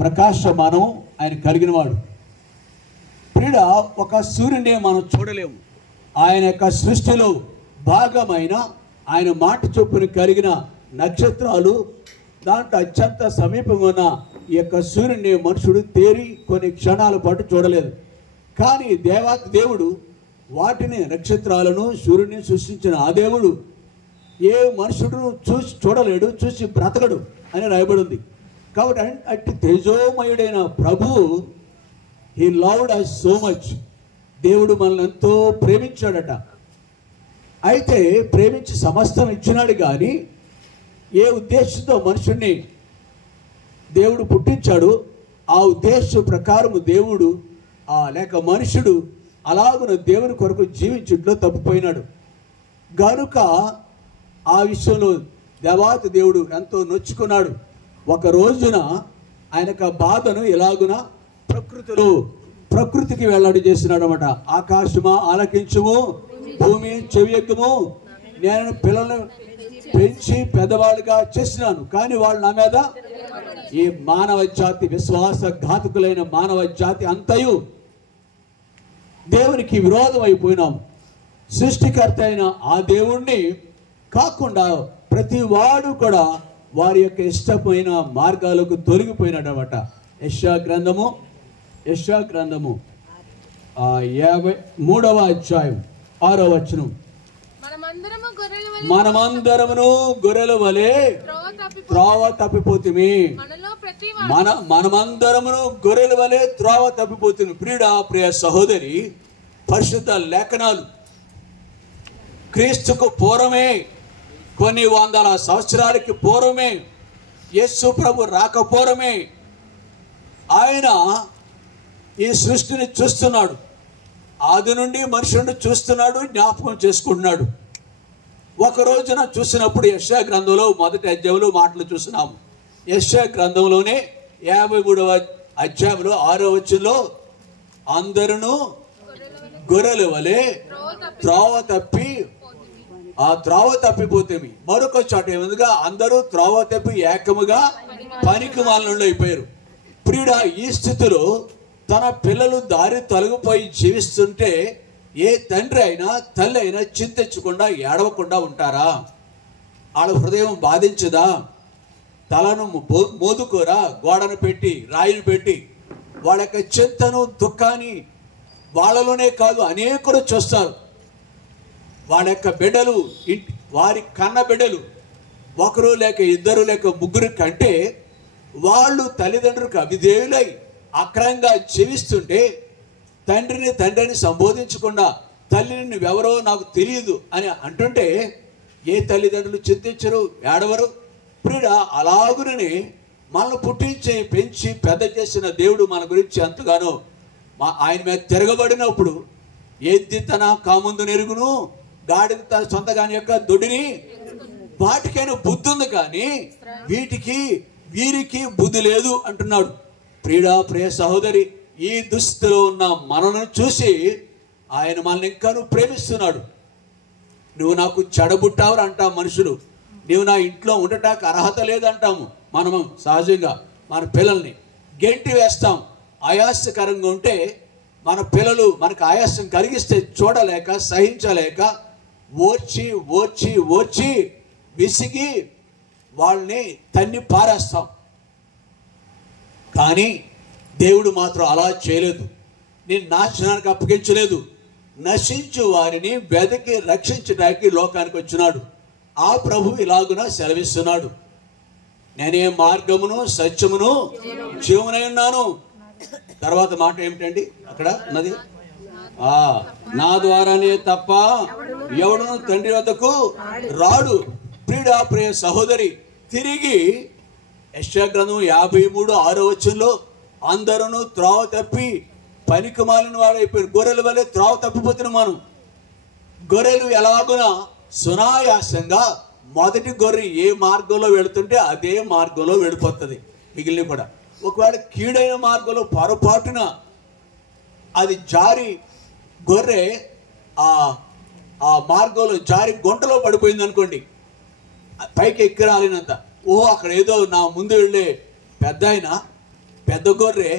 ప్రకాశమానం ఆయన కలిగిన వాడు. ప్రియుడ, ఒక సూర్యుని మనం చూడలేము. ఆయన యొక్క సృష్టిలో భాగమైన ఆయన మాట చొప్పున కలిగిన నక్షత్రాలు, దాంట్లో అత్యంత సమీపంగా ఉన్న ఈ యొక్క సూర్యుని మనుషుడు తేరి కొన్ని క్షణాల పాటు చూడలేదు. కానీ దేవుడు వాటిని, నక్షత్రాలను, సూర్యుని సృష్టించిన ఆ దేవుడు ఏ మనుషుడును చూడలేడు, చూసి బ్రతకడు అని రాయబడింది. కాబట్టి అట్టి తేజోమయుడైన ప్రభువు, he loved us so much. దేవుడు మనల్ని ఎంతో ప్రేమించాడట. అయితే ప్రేమించి సమస్తం ఇచ్చినాడు. కానీ ఏ ఉద్దేశంతో మనుషుణ్ణి దేవుడు పుట్టించాడు, ఆ ఉద్దేశం ప్రకారము దేవుడు లేక మనుషుడు అలాగున దేవుని కొరకు జీవించుట్లో తప్పిపోయినాడు. గనుక ఆ విషయంలో దేవాతి దేవుడు ఎంతో నొచ్చుకున్నాడు. ఒక రోజున ఆయనకు బాధను ఎలాగున ప్రకృతికి వెల్లడి చేసినాడు అన్నమాట. ఆకాశమా ఆలకించుము, భూమి చెవియెక్కుము, నేను పిల్లలను పెంచి పెద్దవాళ్ళుగా చేసినాను, కానీ వాళ్ళు నా మీద, ఈ మానవ జాతి, విశ్వాసఘాతకులైన మానవ జాతి అంతయు దేవునికి విరోధం అయిపోయినాం. సృష్టికర్త అయిన ఆ దేవుణ్ణి కాకుండా ప్రతి వాడు కూడా వారి యొక్క ఇష్టమైన మార్గాలకు తొలగిపోయినాడనమాట. యెషయా గ్రంథము 53వ అధ్యాయం 6వ వచనం. మనమందరమును గొర్రెల వలె త్రోవ తప్పిపోతుమి. మనమందరమును గొర్రెల వలె త్రోవ తప్పిపోతుంది. ప్రియ సహోదరి, పరిశుద్ధ లేఖనాలు క్రీస్తుకు పూర్వమే, కొన్ని వందల సంవత్సరాలకి పూర్వమే, యేసు ప్రభు రాకపోవడమే ఆయన ఈ సృష్టిని చూస్తున్నాడు. ఆది నుండి మనుషుడిని చూస్తున్నాడు, జ్ఞాపకం చేసుకుంటున్నాడు. ఒక రోజున చూసినప్పుడు యెషయా గ్రంథంలో 1వ అధ్యాయంలో మాటలు చూస్తున్నాము. యెషయా గ్రంథంలోనే 53వ అధ్యాయంలో 6వ వచనంలో, అందరూ గొర్రెల వలె త్రోవ తప్పిపోతేమి. మరొక చోట ఏముందిగా, అందరూ త్రోవ తప్పి ఏకముగా పనికి మాలిన అయిపోయారు. ప్రియుడా, ఈ స్థితిలో తన పిల్లలు దారి తొలగిపోయి జీవిస్తుంటే ఏ తండ్రి అయినా తల్లి అయినా చింతించకుండా ఏడవకుండా ఉంటారా? వాళ్ళ హృదయం బాధించదా? తలను మోదుకోరా? గోడను పెట్టి, రాయిని పెట్టి వాళ్ళ యొక్క చింతను, దుఃఖాన్ని వాళ్ళలోనే కాదు అనేకులు చూస్తారు. వాళ్ళ యొక్క బిడ్డలు, వారి కన్న బిడ్డలు ఒకరు లేక ఇద్దరు లేక ముగ్గురు కంటే వాళ్ళు తల్లిదండ్రులకు అవిధేయులై అక్రమంగా జీవిస్తుంటే, తండ్రిని సంబోధించకుండా తల్లిని నువ్వెవరో నాకు తెలియదు అని అంటుంటే ఏ తల్లిదండ్రులు చింతించరు, ఏడవరు. ప్రియుడా, అలాగునని మనల్ని పుట్టించి పెంచి పెద్ద చేసిన దేవుడు మన గురించి ఎంతగానో ఆయన మీద తిరగబడినప్పుడు, ఏది తన కాముందు నెరుగును, గాడిద తన సొంతగాని యొక్క దొడ్డిని, వాటికైనా బుద్ధి ఉంది కానీ వీరికి బుద్ధి లేదు అంటున్నాడు. ప్రియ సహోదరి, ఈ దుస్థితిలో ఉన్న మనను చూసి ఆయన మనల్ని ఇంకాను ప్రేమిస్తున్నాడు. నువ్వు నాకు చెడబుట్టావు అంటాం మనుషులు. నువ్వు నా ఇంట్లో ఉండటానికి అర్హత లేదంటాము. మనము సహజంగా మన పిల్లల్ని గెంటి వేస్తాం. ఆయాసకరంగా ఉంటే మన పిల్లలు మనకు ఆయాసం కలిగిస్తే చూడలేక, సహించలేక, ఓర్చి విసిగి వాళ్ళని తన్ని పారేస్తాం. కానీ దేవుడు మాత్రం అలా చేయలేదు. నేను నాశనానికి అప్పగించలేదు. నశించు వారిని వెదకి రక్షించడానికి లోకానికి వచ్చినాడు. ఆ ప్రభు ఇలాగున సెలవిస్తున్నాడు, నేనే మార్గమును సత్యమును జీవనై ఉన్నాను. తర్వాత మాట ఏమిటండి అక్కడ ఉన్నది? నా ద్వారానే తప్ప ఎవడును తండ్రి వద్దకు రాడు. ప్రియ సహోదరి, తిరిగి యెషయా గ్రంథం 53:6 వచనంలో, అందరూ త్రోవ తప్పి పనికి మాలిన వాడైపోయారు. గొర్రెల వల్లే త్రోవ తప్పిపోతున్నాం మనం. గొర్రెలు ఎలాగున సునాయాసంగా మొదటి గొర్రె ఏ మార్గంలో వెళుతుంటే అదే మార్గంలో వెళ్ళిపోతుంది. మిగిలిన కూడా ఒకవేళ కీడైన మార్గంలో పొరపాటున అది జారి గొర్రె ఆ మార్గంలో జారి గుంటలో పడిపోయింది అనుకోండి, పైకి ఎక్కి రాలేనంత, అక్కడ ఏదో నా ముందు వెళ్ళే పెద్ద గొర్రె,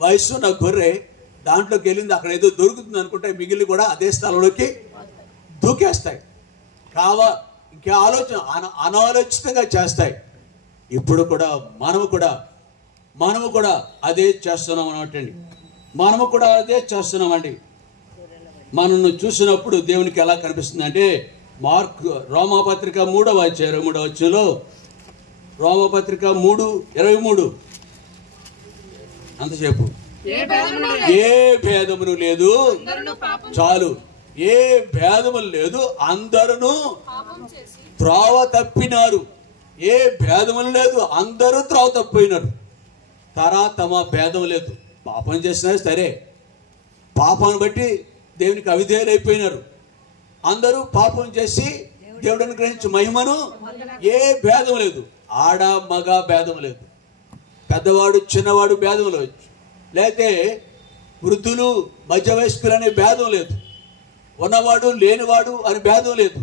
వయసు నా గొర్రె దాంట్లోకి వెళ్ళింది, అక్కడ ఏదో దొరుకుతుంది అనుకుంటే మిగిలిన కూడా అదే స్థలంలోకి దూకేస్తాయి. ఇంకే ఆలోచన అనాలోచితంగా చేస్తాయి. ఇప్పుడు కూడా మనము కూడా అదే చేస్తున్నాం అన్నట్టండి. మనము కూడా అదే చేస్తున్నామండి. మనల్ని చూసినప్పుడు దేవునికి ఎలా కనిపిస్తుంది అంటే, రోమాపత్రిక 3వ అధ్యాయం 3వ వచనంలో, రోమాపత్రిక 3:23 అంతసేపు ఏ భేదమును లేదు, చాలు, ఏ భేదములు లేదు, అందరూ త్రోవ తప్పినారు. ఏ భేదములు లేదు, అందరూ త్రోవ తప్పినారు. తమ భేదం లేదు. పాపం చేసినా సరే, పాపాన్ని బట్టి దేవునికి అవిధేయులైపోయినారు. అందరూ పాపం చేసి దేవుడు అనుగ్రహించే మహిమను ఏ భేదం లేదు. ఆడ మగ భేదం లేదు, పెద్దవాడు చిన్నవాడు భేదం లేదు, లేకపోతే వృద్ధులు మధ్య వయస్కులు అనే భేదం లేదు, ఉన్నవాడు లేనివాడు అని భేదం లేదు,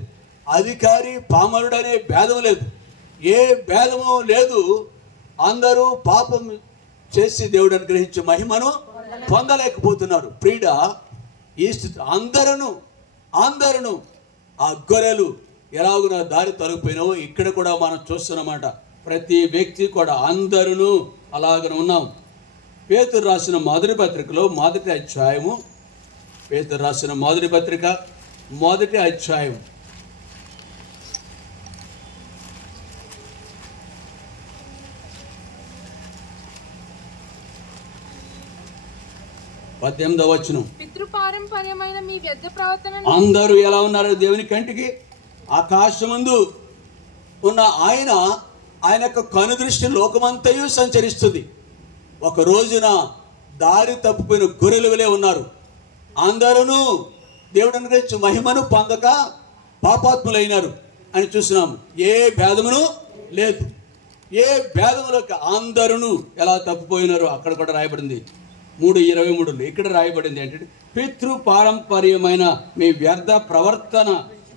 అధికారి పామరుడు అనే భేదం లేదు, ఏ భేదము లేదు. అందరూ పాపం చేసి దేవుడు అనుగ్రహించే మహిమను పొందలేకపోతున్నారు. ప్రియుడ, ఈ స్థితి అందరూ ఆ గొర్రెలు ఎలాగున దారి తొలగిపోయినావో ఇక్కడ కూడా మనం చూస్తున్నమాట. ప్రతి వ్యక్తి కూడా అందరూ అలాగనే ఉన్నాం. పేతురు రాసిన మొదటి పత్రికలో మొదటి అధ్యాయము, పేతురు రాసిన మొదటి పత్రిక మొదటి అధ్యాయం 18వ వచనం. పితృపారంపర్యమైన మీ వ్యర్థ ప్రవర్తన అందరూ ఎలా ఉన్నారు దేవుని కంటికి? ఆకాశమందు ఉన్న ఆయన యొక్క కనుదృష్టి లోకమంతయు సంచరిస్తుంది. ఒక రోజున దారి తప్పిపోయిన గొర్రెల వలె ఉన్నారు. అందరూ దేవుడు అనుగ్రహించి మహిమను పొందక పాపాత్ములైనారు అని చూస్తున్నాము. ఏ భేదమును లేదు, ఏ భేదములకు అందరూ ఎలా తప్పిపోయినారు అక్కడ కూడా రాయబడింది. 3:23 ఇక్కడ రాయబడింది ఏంటంటే, పితృ పారంపర్యమైన మీ వ్యర్థ ప్రవర్తన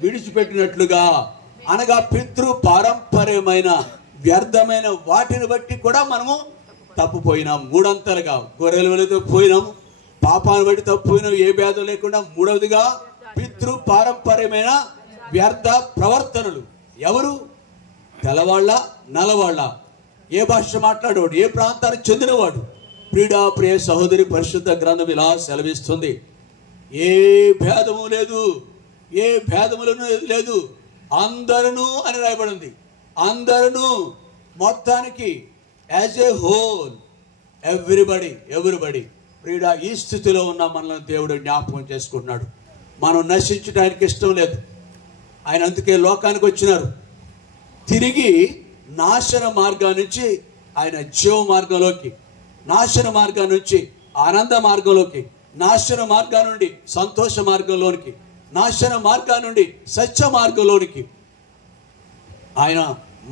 విడిచిపెట్టినట్లుగా, అనగా పితృ పారంపర్యమైన వ్యర్థమైన వాటిని బట్టి కూడా మనము తప్పుపోయినాం. మూడంతలుగా గొర్రెల వలె తప్పిపోయినాము, పాపాన్ని బట్టి తప్పిపోయినాం, ఏ భేదం లేకుండా. మూడవదిగా పితృ పారంపర్యమైన వ్యర్థ ప్రవర్తనలు. ఎవరు? తెల్లవాళ్ళ, నల్లవాళ్ళ, ఏ భాష మాట్లాడేవాడు, ఏ ప్రాంతానికి చెందినవాడు. ప్రియ సహోదరి, పరిశుద్ధ గ్రంథం ఇలా సెలవిస్తుంది, ఏ భేదము లేదు, ఏ భేదములను లేదు, అందరూ అని రాయబడింది. అందరూ మొత్తానికి, యాజ్ ఏ హోల్, ఎవ్రీబడి. ప్రియుడా, ఈ స్థితిలో ఉన్న మనల్ని దేవుడు జ్ఞాపకం చేసుకుంటున్నాడు. మనం నశించడానికి ఇష్టం లేదు. ఆయన అందుకే లోకానికి వచ్చినారు. తిరిగి నాశన మార్గం నుంచి ఆయన జీవ మార్గంలోకి, నాశన మార్గం నుంచి ఆనంద మార్గంలోకి, నాశన మార్గం నుండి సంతోష మార్గంలోనికి, నాశన మార్గం నుండి సత్య మార్గంలోనికి ఆయన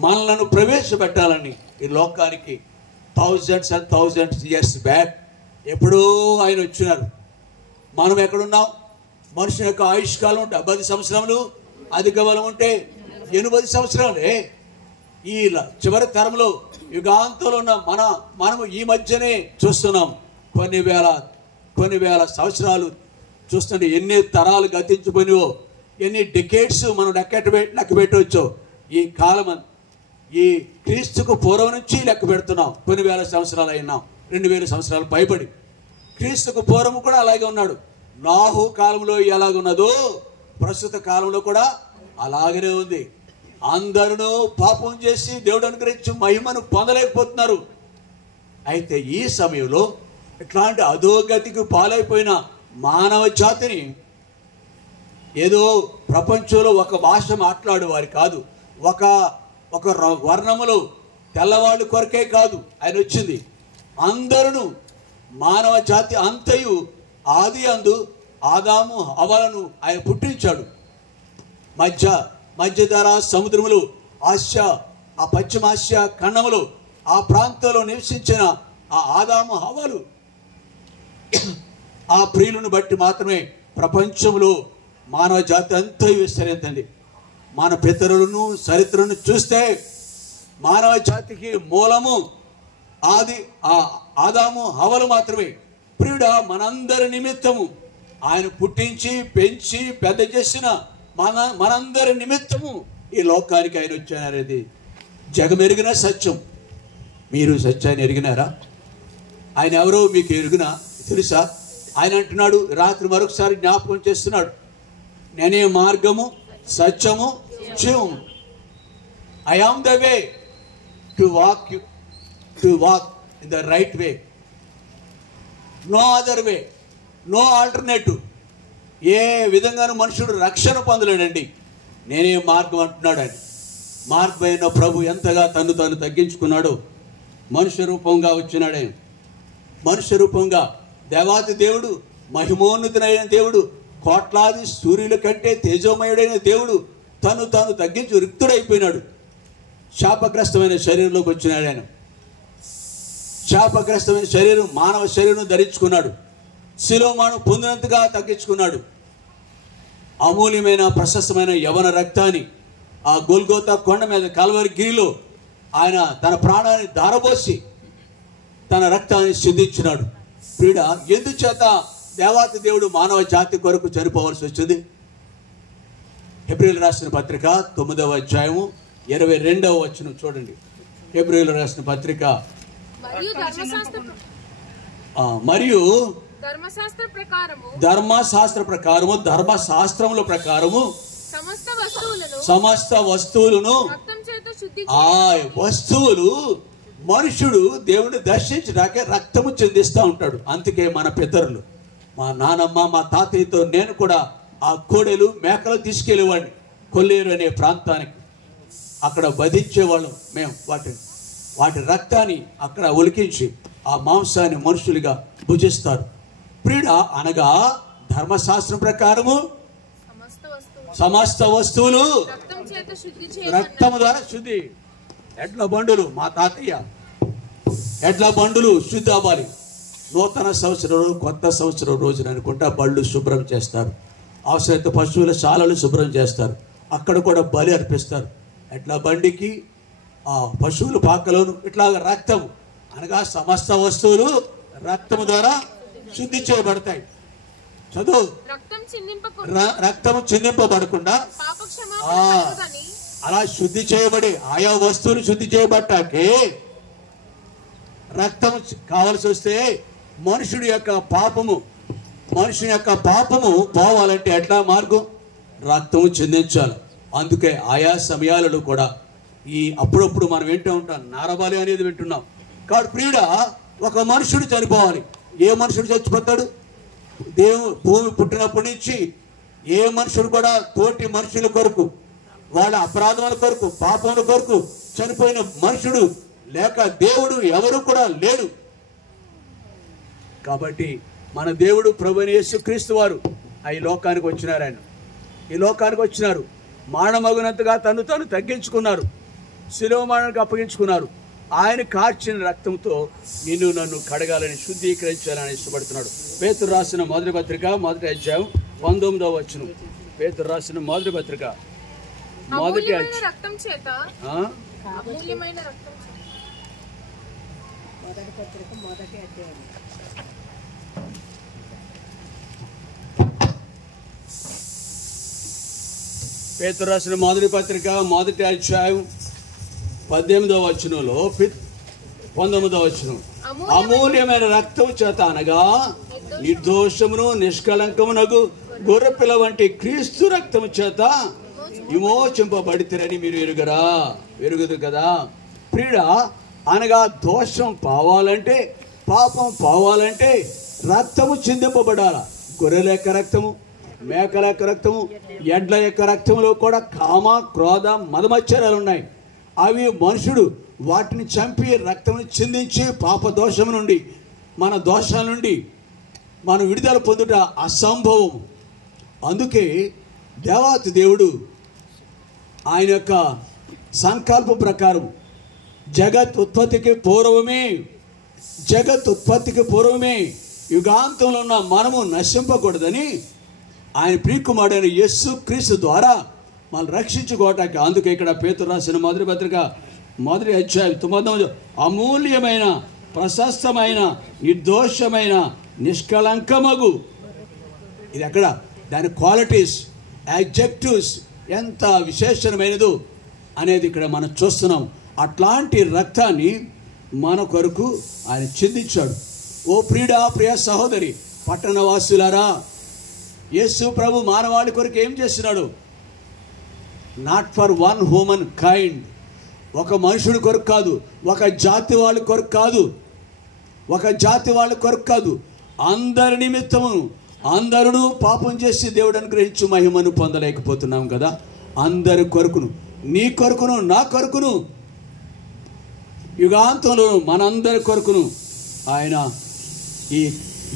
మనలను ప్రవేశపెట్టాలని ఈ లోకానికి thousands and thousands years back ఎప్పుడూ ఆయన వచ్చినారు. మనం ఎక్కడున్నాం? మనుషుని యొక్క ఆయుష్కాలం 70 సంవత్సరములు, అధిక బలం ఉంటే 80 సంవత్సరాలే. ఈ చివరి తరంలో యుగాంతంలో ఉన్న మనము ఈ మధ్యనే చూస్తున్నాం. కొన్ని వేల సంవత్సరాలు చూస్తుంటే ఎన్ని తరాలు గతించిపోయినావో, ఎన్ని డికేట్స్ మనం లెక్క పెట్టవచ్చో. ఈ కాలం, ఈ క్రీస్తుకు పూర్వం నుంచి లెక్క పెడుతున్నాం. కొన్ని వేల సంవత్సరాలు అయినాం, 2000 సంవత్సరాలు పైబడి. క్రీస్తుకు పూర్వం కూడా అలాగే ఉన్నాడు. నాహు కాలంలో ఎలాగున్నదో ప్రస్తుత కాలంలో కూడా అలాగనే ఉంది. అందరూ పాపం చేసి దేవుడు అనుగ్రహించి మహిమను పొందలేకపోతున్నారు. అయితే ఈ సమయంలో ఇట్లాంటి అధోగతికి పాలైపోయిన మానవ జాతిని, ఏదో ప్రపంచంలో ఒక భాష మాట్లాడేవారు కాదు, ఒక వర్ణములు తెల్లవాళ్ళు కొరకే కాదు ఆయన వచ్చింది. అందరూ మానవ జాతి అంతయు ఆది అందు ఆదాము హవ్వలను ఆయన పుట్టించాడు. మధ్యధరా సముద్రములు, ఆసియా, ఆ పశ్చిమ ఆసియా ఖండములు, ఆ ప్రాంతంలో నివసించిన ఆ ఆదాము హవ్వలు, ఆ ప్రియులను బట్టి మాత్రమే ప్రపంచంలో మానవ జాతి అంతా విస్తరించింది. మన పితరులను చరిత్రను చూస్తే మానవ జాతికి మూలము ఆదాము హవ్వలు మాత్రమే. ప్రియుడా, మనందరి నిమిత్తము ఆయన పుట్టించి పెంచి పెద్ద చేసిన మనందరి నిమిత్తము ఈ లోకానికి ఆయన వచ్చారనేది జగమెరిగిన సత్యం. మీరు సత్యాన్ని ఎరిగినారా? ఆయన ఎవరో మీకు ఎరుగునా తెలుసా? ఆయన అంటున్నాడు, రాత్రి మరొకసారి జ్ఞాపకం చేస్తున్నాడు, నేనే మార్గము సత్యము జీవము. I am the way to walk in the right way, no other way, no alternative. ఏ విధంగానూ మనుషుడు రక్షణ పొందలేడండి. నేనే మార్గం అంటున్నాడు ఆయన. మార్గమైన ప్రభు ఎంతగా తను తగ్గించుకున్నాడు. మనుష్య రూపంగా వచ్చినాడు ఆయన. మనుష్య రూపంగా దేవాతి దేవుడు, మహిమోన్నతుడైన దేవుడు, కోట్లాది సూర్యుల కంటే తేజోమయుడైన దేవుడు తను తగ్గించి రిక్తుడైపోయినాడు. శాపగ్రస్తమైన శరీరంలోకి వచ్చినాడు ఆయన. శాపగ్రస్తమైన శరీరం, మానవ శరీరం ధరించుకున్నాడు. శిలోమాను పొందినంతగా తగ్గించుకున్నాడు. అమూల్యమైన ప్రశస్తమైన యవన రక్తాన్ని ఆ గొల్గోతా కొండ మీద కల్వరి గిరిలో ఆయన తన ప్రాణాన్ని ధారపోసి తన రక్తాన్ని సిద్ధించినాడు. ప్రియుడా, ఎందుచేత దేవాతి దేవుడు మానవ జాతి కొరకు చనిపోవాల్సి వచ్చింది? హెబ్రీయులకు రాసిన పత్రిక 9వ అధ్యాయము 22వ వచనం చూడండి. హెబ్రీయులకు రాసిన పత్రిక మరియు ధర్మశాస్త్ర ప్రకారము ధర్మశాస్త్రముల ప్రకారము సమస్త వస్తువులను వస్తువులు మనుషుడు దేవుని దర్శించడానికే రక్తము చెందిస్తూ ఉంటాడు. అందుకే మన పితరులు, మా నానమ్మ, మా తాతయ్యతో నేను కూడా ఆ కోడెలు మేకలు తీసుకెళ్ళేవాడిని కొల్లేరు అనే ప్రాంతానికి. అక్కడ వధించేవాళ్ళం మేము. వాటి రక్తాన్ని అక్కడ ఒలికించి ఆ మాంసాన్ని మనుషులుగా భుజిస్తారు. ప్రియుడా, అనగా ధర్మశాస్త్రం ప్రకారము సమస్త వస్తువులు రక్తము ద్వారా శుద్ధి. ఎడ్ల బండులు, మా తాతయ్య ఎడ్ల బండులు శుద్ధి అవ్వాలి. నూతన సంవత్సరం, కొత్త సంవత్సరం రోజున అనుకుంటా బళ్ళు శుభ్రం చేస్తారు. అవసరమైతే పశువుల శాలలు శుభ్రం చేస్తారు. అక్కడ కూడా బలి అర్పిస్తారు. ఎడ్ల బండికి, ఆ పశువుల పాకలోను ఇట్లాగ రక్తము అనగా సమస్త వస్తువులు రక్తము ద్వారా శుద్ధి చేయబడతాయి. చదువు. రక్తము చిందింపబడకుండా అలా శుద్ధి చేయబడి ఆయా వస్తువులు శుద్ధి చేయబట్టాకే రక్తము కావాల్సి వస్తే మనుషుని యొక్క పాపము పోవాలంటే ఎట్లా మార్గం? రక్తము చిందించాలి. అందుకే ఆయా సమయాలలో కూడా అప్పుడప్పుడు మనం వింటూ ఉంటాం, నారబాలి అనేది వింటున్నాం. కాబట్టి ప్రియుడా, ఒక మనుషుడు చనిపోవాలి. ఏ మనుషుడు చచ్చిపోతాడు? భూమి పుట్టినప్పటి నుంచి ఏ మనుషుడు కూడా తోటి మనుషుల కొరకు, వాళ్ళ అపరాధముల కొరకు, పాపముల కొరకు చనిపోయిన మనుషుడు లేక దేవుడు ఎవరు కూడా లేడు. కాబట్టి మన దేవుడు ప్రభువైన యేసుక్రీస్తు వారు ఈ లోకానికి వచ్చినారు. ఆయన ఈ లోకానికి వచ్చినారు. మానమగునంతగా తను తగ్గించుకున్నారు. శిలువ మరణానికి అప్పగించుకున్నారు. ఆయన కార్చిన రక్తంతో నిన్ను నన్ను కడగాలని, శుద్ధీకరించాలని ఇష్టపడుతున్నాడు. పేతురు రాసిన మొదటి పత్రిక 1వ అధ్యాయం 19వ వచనం. పేతురు రాసిన మొదటి పత్రిక 1వ అధ్యాయం. పేతురు రాసిన మొదటి పత్రిక 1వ అధ్యాయం 18వ వచనంలో 19వ వచనం, అమూల్యమైన రక్తం చేత అనగా నిర్దోషమును నిష్కళంకమునగు గొర్రెపిల్ల వంటి క్రీస్తు రక్తము చేత విమోచింపబడితేరని మీరు ఎరుగుదు కదా. ప్రియుడా, అనగా దోషం పోవాలంటే, పాపం పోవాలంటే రక్తము చిందింపబడాల. గొర్రెల యొక్క రక్తము, మేకల యొక్క రక్తము, ఎడ్ల యొక్క రక్తములో కూడా కామ, క్రోధ, మదమచ్చరాలు ఉన్నాయి. అవి మనుషుడు వాటిని చంపి రక్తమును చిందించి పాప దోషము నుండి, మన దోషాల నుండి మనం విడుదల పొందుట అసంభవం. అందుకే దేవాతి దేవుడు ఆయన యొక్క సంకల్పం ప్రకారం జగత్ ఉత్పత్తికి పూర్వమే యుగాంతంలో ఉన్న మనము నశింపకూడదని ఆయన ప్రియకుమారుడైన యేసుక్రీస్తు ద్వారా మనం రక్షించుకోవటానికి. అందుకే ఇక్కడ పేతురు రాసిన మొదటి పత్రిక మొదటి అధ్యాయం 9వ అమూల్యమైన, ప్రశస్తమైన, నిర్దోషమైన, నిష్కళంకమగు. ఇది ఎక్కడ దాని క్వాలిటీస్, యాడ్జెక్టివ్స్ ఎంత విశేషమైనదో అనేది ఇక్కడ మనం చూస్తున్నాం. అట్లాంటి రక్తాన్ని మన కొరకు ఆయన చిందించాడు. ఓ ప్రియ సహోదరి, పట్టణవాసులారా, యేసు ప్రభు మానవాళి కొరకు ఏం చేస్తున్నాడు? Not for one human kind, ఒక మనుషుడి కొరకు కాదు, ఒక జాతి వాళ్ళ కొరకు కాదు, ఒక జాతి వాళ్ళ కొరకు కాదు, అందరి నిమిత్తము. అందరూ పాపం చేసి దేవుడు అనుగ్రహించు మహిమను పొందలేకపోతున్నాం కదా. అందరి కొరకును, నీ కొరకును, నా కొరకును, యుగాంతంలో మనందరి కొరకును ఆయన ఈ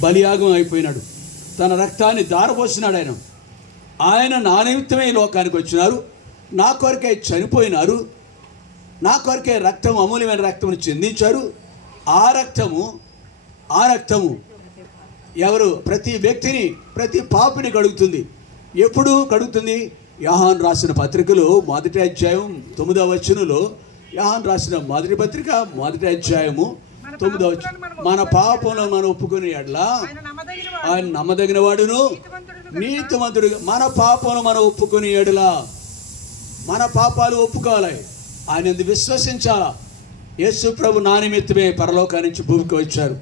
బలియాగం అయిపోయినాడు. తన రక్తాన్ని దారపోసినాడు. ఆయన నా నిమిత్తమే ఈ లోకానికి వచ్చినారు, నా కొరకే చనిపోయినారు, నా కొరకే రక్తం, అమూల్యమైన రక్తమును చెందించారు. ఆ రక్తము ఎవరు? ప్రతి వ్యక్తిని, ప్రతి పాపిని కడుగుతుంది. ఎప్పుడు కడుగుతుంది? యోహాను రాసిన పత్రికలో 1వ అధ్యాయం 9వ వచనంలో, యోహాను రాసిన మొదటి పత్రిక 1వ అధ్యాయము 9వ వచనం, మన పాపంలో మనం ఒప్పుకునే ఎడల ఆయన నమ్మదగిన వాడును నీతిమంతుడుగా. మన పాపంలో మనం ఒప్పుకునే ఎడల, మన పాపాలు ఒప్పుకోవాలి, ఆయన విశ్వసించాలా. యేసు ప్రభు నా నిమిత్తమే పరలోకానికి నుంచి భూమికి వచ్చారు,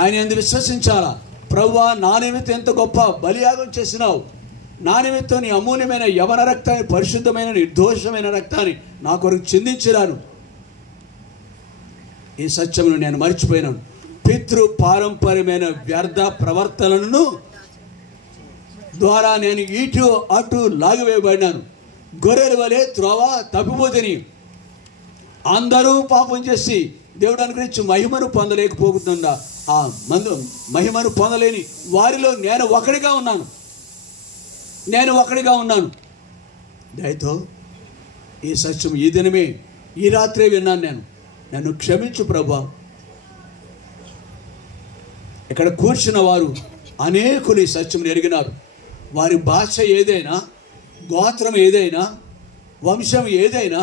ఆయన ఎందు విశ్వసించాలా. ప్రభువా, నా నిమిత్తం ఎంత గొప్ప బలియాగం చేసినావు, నా నిమిత్తం నీ అమూల్యమైన యవన రక్తాన్ని, పరిశుద్ధమైన నిర్దోషమైన రక్తాన్ని నా కొరకు చిందించినాను. ఈ సత్యమును నేను మర్చిపోయినాను. పితృ పారంపర్యమైన వ్యర్థ ప్రవర్తనలను ద్వారా నేను ఇటు అటు లాగివేయబడినాను. గొర్రెల వలె త్రోవ తప్పిపోతేని. అందరూ పాపం చేసి దేవుడు అనుగ్రహించి మహిమను పొందలేకపోతుందా? ఆ మహిమను పొందలేని వారిలో నేను ఒకడిగా ఉన్నాను. దయతో ఈ సత్యం ఈ దినమే, ఈ రాత్రే విన్నాను. నన్ను క్షమించు ప్రభా. ఇక్కడ కూర్చున్న వారు అనేకులు ఈ సత్యం ఎరిగినారు. వారి భాష ఏదైనా, గోత్రం ఏదైనా, వంశం ఏదైనా,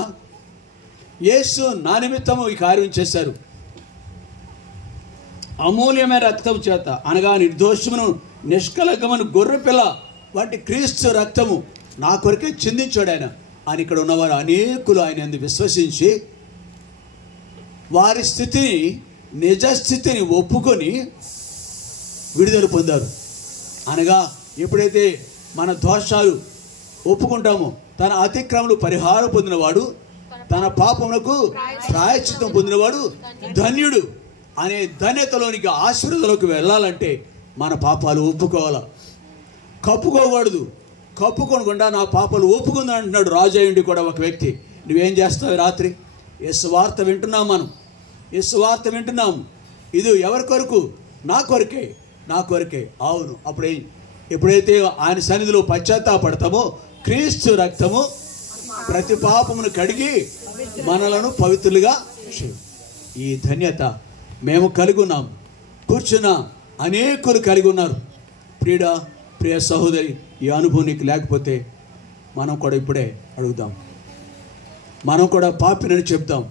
యేసు నా నిమిత్తము ఈ కార్యం చేశారు. అమూల్యమైన రక్తం చేత, అనగా నిర్దోషమును, నిష్కలకమును గొర్రెపిల్ల వంటి క్రీస్తు రక్తము నా కొరకే చిందించాడు ఆయన అని ఇక్కడ ఉన్నవారు అనేకులు ఆయన యందు విశ్వసించి వారి స్థితిని, నిజస్థితిని ఒప్పుకొని విడుదల పొందారు. అనగా ఎప్పుడైతే మన దోషాలు ఒప్పుకుంటామో, తన అతిక్రమలు పరిహారం పొందినవాడు, తన పాపములకు ప్రాయశ్చిత్తం పొందినవాడు ధన్యుడు అనే ధన్యతలోనికి, ఆశీర్వాదంలోకి వెళ్ళాలంటే మన పాపాలు ఒప్పుకోవాలా. కప్పుకోకూడదు. కప్పుకోకుండా నా పాపాలు ఒప్పుకుంది అంటున్నాడు రాజాయుండి కూడా ఒక వ్యక్తి. నువ్వేం చేస్తావు? రాత్రి యేసు వార్త వింటున్నాం, మనం యేసు వార్త వింటున్నాం. ఇది ఎవరి కొరకు? నా కొరకే. అవును. ఎప్పుడైతే ఆయన సన్నిధిలో పశ్చాత్తాపడతామో, క్రీస్తు రక్తము ప్రతి పాపమును కడిగి మనలను పవిత్రులుగా చేయును. ఈ ధన్యత మేము కలిగి ఉన్నాం. కూర్చున్న అనేకులు కలిగి ఉన్నారు. ప్రియ సహోదరి, ఈ అనుభవం నీకు లేకపోతే మనం కూడా ఇప్పుడే అడుగుదాం. మనం కూడా పాపినని చెప్తాం.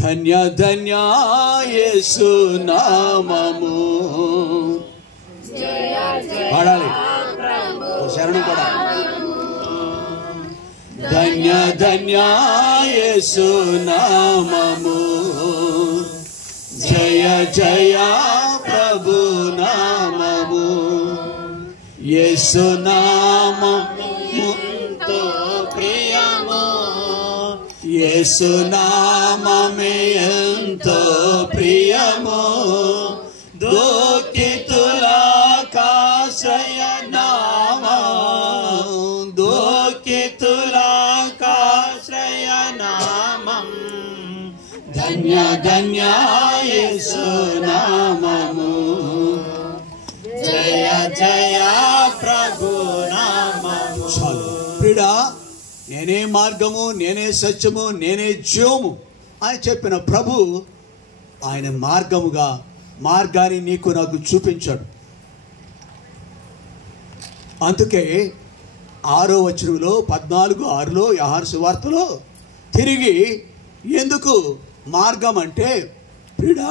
ధన్య ధన్య యేసు నామము. పాడాలి శరణం కూడా. ధన్య ధన్య యేసు నామము. జయ జయ ప్రభు నామము. యేసు నామము ఎంతో ప్రియము. యేసు నామమే ఎంతో ప్రియము. దుఃఖితులకాశ్రయ నామం. దుఃఖితులకాశ్రయ నామం. ధన్య ధన్య యేసు నామము. జయ జయ ప్రభు నామము. ప్రియుడా, నేనే మార్గము, నేనే సత్యము, నేనే జీవము అని చెప్పిన ప్రభు ఆయన మార్గాన్ని నీకు నాకు చూపించాడు. అందుకే 6వ వచనంలో 14:6లో యోహాను సువార్తలో తిరిగి ఎందుకు మార్గం అంటే ప్రియుడా,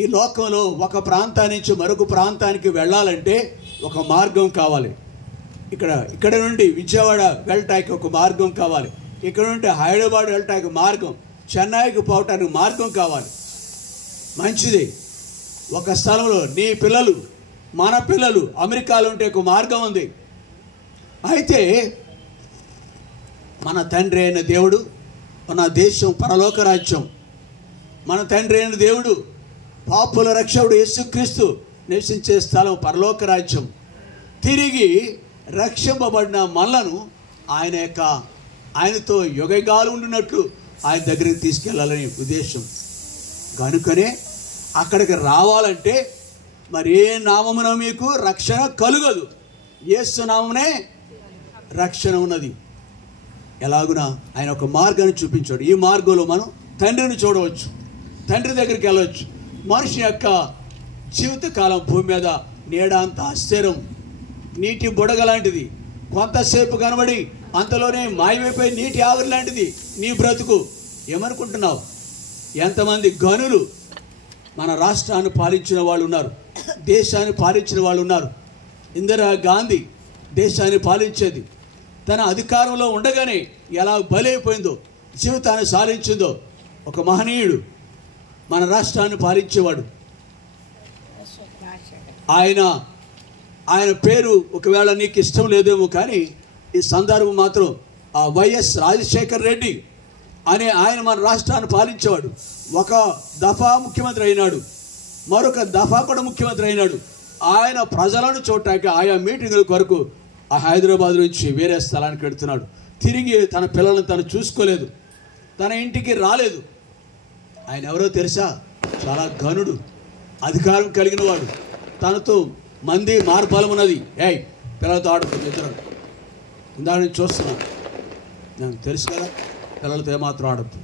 ఈ లోకంలో ఒక ప్రాంతానికి నుంచి మరొక ప్రాంతానికి వెళ్ళాలంటే ఒక మార్గం కావాలి. ఇక్కడ నుండి విజయవాడ వెళ్ళటానికి ఒక మార్గం కావాలి. ఇక్కడ నుండి హైదరాబాద్ వెళ్ళటానికి మార్గం, చెన్నైకి పోవటానికి మార్గం కావాలి. మంచిది. ఒక స్థలంలో నీ పిల్లలు, మన పిల్లలు అమెరికాలో ఉంటే ఒక మార్గం ఉంది. అయితే మన తండ్రి అయిన దేవుడు, మన దేశం పరలోక రాజ్యం, మన తండ్రి అయిన దేవుడు, పాపుల రక్షకుడు యేసుక్రీస్తు నివసించే స్థలం పరలోక రాజ్యం. తిరిగి రక్షింపబడిన మనలను ఆయనతో యుగగాలు ఉండినట్లు ఆయన దగ్గరికి తీసుకెళ్లాలని ఉద్దేశం. కనుకనే అక్కడికి రావాలంటే మరి ఏ నామమున మీకు రక్షణ కలుగదు, యేసు నామమునే రక్షణ ఉన్నది. ఎలాగునా ఆయన ఒక మార్గాన్ని చూపించాడు. ఈ మార్గంలో మనం తండ్రిని చూడవచ్చు, తండ్రి దగ్గరికి వెళ్ళవచ్చు. మనిషి యొక్క జీవితకాలం భూమి మీద నీడంత ఆశ్చర్యం, నీటి బుడగ లాంటిది. కొంతసేపు కనబడి అంతలోనే మాయమైపోయి నీటి ఆవిరి లాంటిది నీ బ్రతుకు. ఏమనుకుంటున్నావు? ఎంతమంది గనులు మన రాష్ట్రాన్ని పాలించిన వాళ్ళు ఉన్నారు, దేశాన్ని పాలించిన వాళ్ళు ఉన్నారు. ఇందిరా గాంధీ దేశాన్ని పాలించేది. తన అధికారంలో ఉండగానే ఎలా బలైపోయిందో, జీవితాన్ని సాధించిందో. ఒక మహనీయుడు మన రాష్ట్రాన్ని పాలించేవాడు. ఆయన పేరు ఒకవేళ నీకు ఇష్టం లేదేమో, కానీ ఈ సందర్భం మాత్రం ఆ వైఎస్ రాజశేఖర్ రెడ్డి అనే ఆయన మన రాష్ట్రాన్ని పాలించేవాడు. ఒక దఫా ముఖ్యమంత్రి అయినాడు, మరొక దఫా కూడా ముఖ్యమంత్రి అయినాడు. ఆయన ప్రజలను చూడటానికి ఆయా మీటింగుల కొరకు ఆ హైదరాబాద్ నుంచి వేరే స్థలానికి వెళుతున్నాడు. తిరిగి తన పిల్లలను తను చూసుకోలేదు, తన ఇంటికి రాలేదు. ఆయన ఎవరో తెలుసా? చాలా ఘనుడు, అధికారం కలిగిన వాడు. తనతో మంది మార్బలం ఉన్నది. పిల్లలతో ఆడుతుంది ఇద్దరు. ఇందాక నేను చూస్తున్నాను, నాకు తెలుసు కదా, పిల్లలతో ఏమాత్రం ఆడద్దు.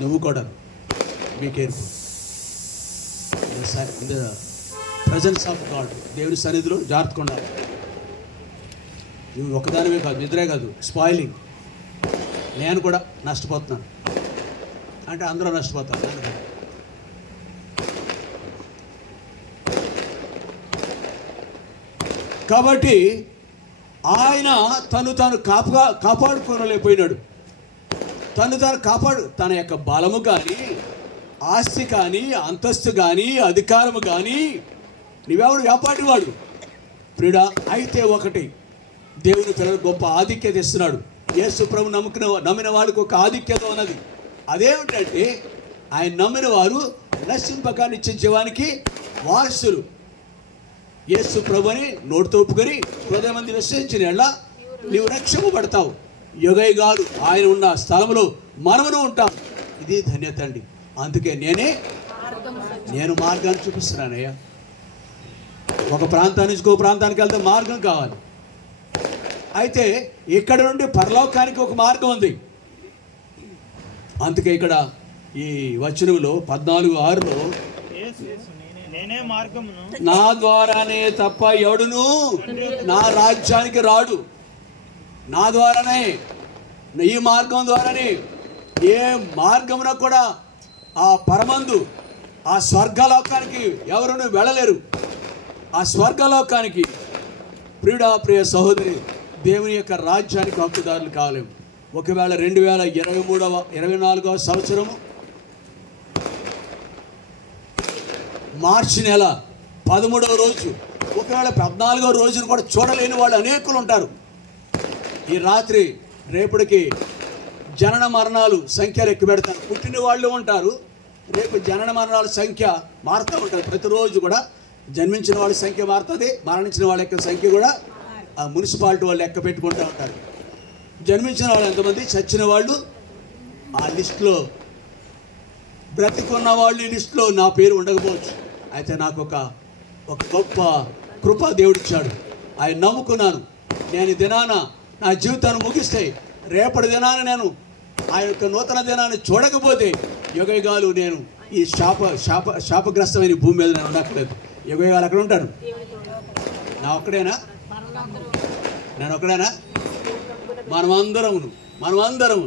నువ్వు కూడా be careful. Presence of God, దేవుని సన్నిధిలో జాగ్రత్తగా ఉండాలి. నువ్వు ఒకదానివే కాదు, నిద్రే కాదు, స్పాయిలింగ్. నేను కూడా నష్టపోతున్నాను అంటే అందరూ నష్టపోతారు. కాబట్టి ఆయన తాను కాపాడుకోలేకపోయినాడు. తన యొక్క బలము కానీ, ఆస్తి కానీ, అంతస్తు కానీ, అధికారము కానీ, నీవెవడు వ్యాపారివాడు ప్రియుడా. అయితే ఒకటి, దేవుని పిల్లలకు గొప్ప ఆధిక్యత ఇస్తున్నాడు. యేసు ప్రభు నమ్మిన వాడికి ఒక ఆధిక్యత ఉన్నది. అదేమిటంటే ఆయన నమ్మిన వారు నశింపక నిత్య జీవానికి వారసులు. యేసు ప్రభుని నోటితో ఒప్పుకొని హృదయం మంది విశ్వసించిన ఎడల నీవు రక్షింపబడతావు. యుగయుగాలు ఆయన ఉన్న స్థలంలో మనమును ఉంటాం. ఇది ధన్యత అండి. అందుకే నేను మార్గాన్ని చూపిస్తున్నానయ్యా. ఒక ప్రాంతానికి నుంచి ఇంకో ప్రాంతానికి వెళ్తే మార్గం కావాలి. అయితే ఇక్కడ నుండి పరలోకానికి ఒక మార్గం ఉంది. అందుకే ఇక్కడ ఈ వచనంలో 14:6లో నా ద్వారానే తప్ప ఎవడును నా రాజ్యానికి రాడు. నా ద్వారానే, ఈ మార్గం ద్వారానే. ఏ మార్గమున కూడా ఆ పరమందు, ఆ స్వర్గలోకానికి ఎవరును వెళ్ళలేరు. ఆ స్వర్గలోకానికి ప్రియ సహోదరి, దేవుని యొక్క రాజ్యానికి హక్కుదారులు కాలేము. ఒకవేళ 2024వ సంవత్సరము మార్చి నెల 13వ రోజు, ఒకవేళ 14వ రోజును కూడా చూడలేని వాళ్ళు అనేకులు ఉంటారు. ఈ రాత్రి రేపటికి జనన మరణాలు సంఖ్యలు ఎక్కువ పెడతారు. పుట్టిన వాళ్ళు ఉంటారు, రేపు జనన మరణాల సంఖ్య మారుతూ ఉంటుంది. ప్రతిరోజు కూడా జన్మించిన వాళ్ళ సంఖ్య మారుతుంది, మరణించిన వాళ్ళ యొక్క సంఖ్య కూడా ఆ మున్సిపాలిటీ వాళ్ళు లెక్క పెట్టుకుంటూ ఉంటారు. జన్మించిన వాళ్ళు ఎంతమంది, చచ్చిన వాళ్ళు ఆ లిస్టులో, బ్రతికున్న వాళ్ళు ఈ లిస్టులో నా పేరు ఉండకపోవచ్చు. అయితే నాకు ఒక గొప్ప కృప దేవుడిచ్చాడు. ఆయన నమ్ముకున్నాను. నేను దినాన నా జీవితాన్ని ముగిస్తాయి. రేపటి దినాన నేను ఆ యొక్క నూతన దినాన్ని చూడకపోతే యుగయుగాలు నేను ఈ శాపగ్రస్తమైన భూమి మీద నేను ఉండట్లేదు. యుగయుగాలు అక్కడ ఉంటాను. నేను ఒక్కడేనా? మనమందరము.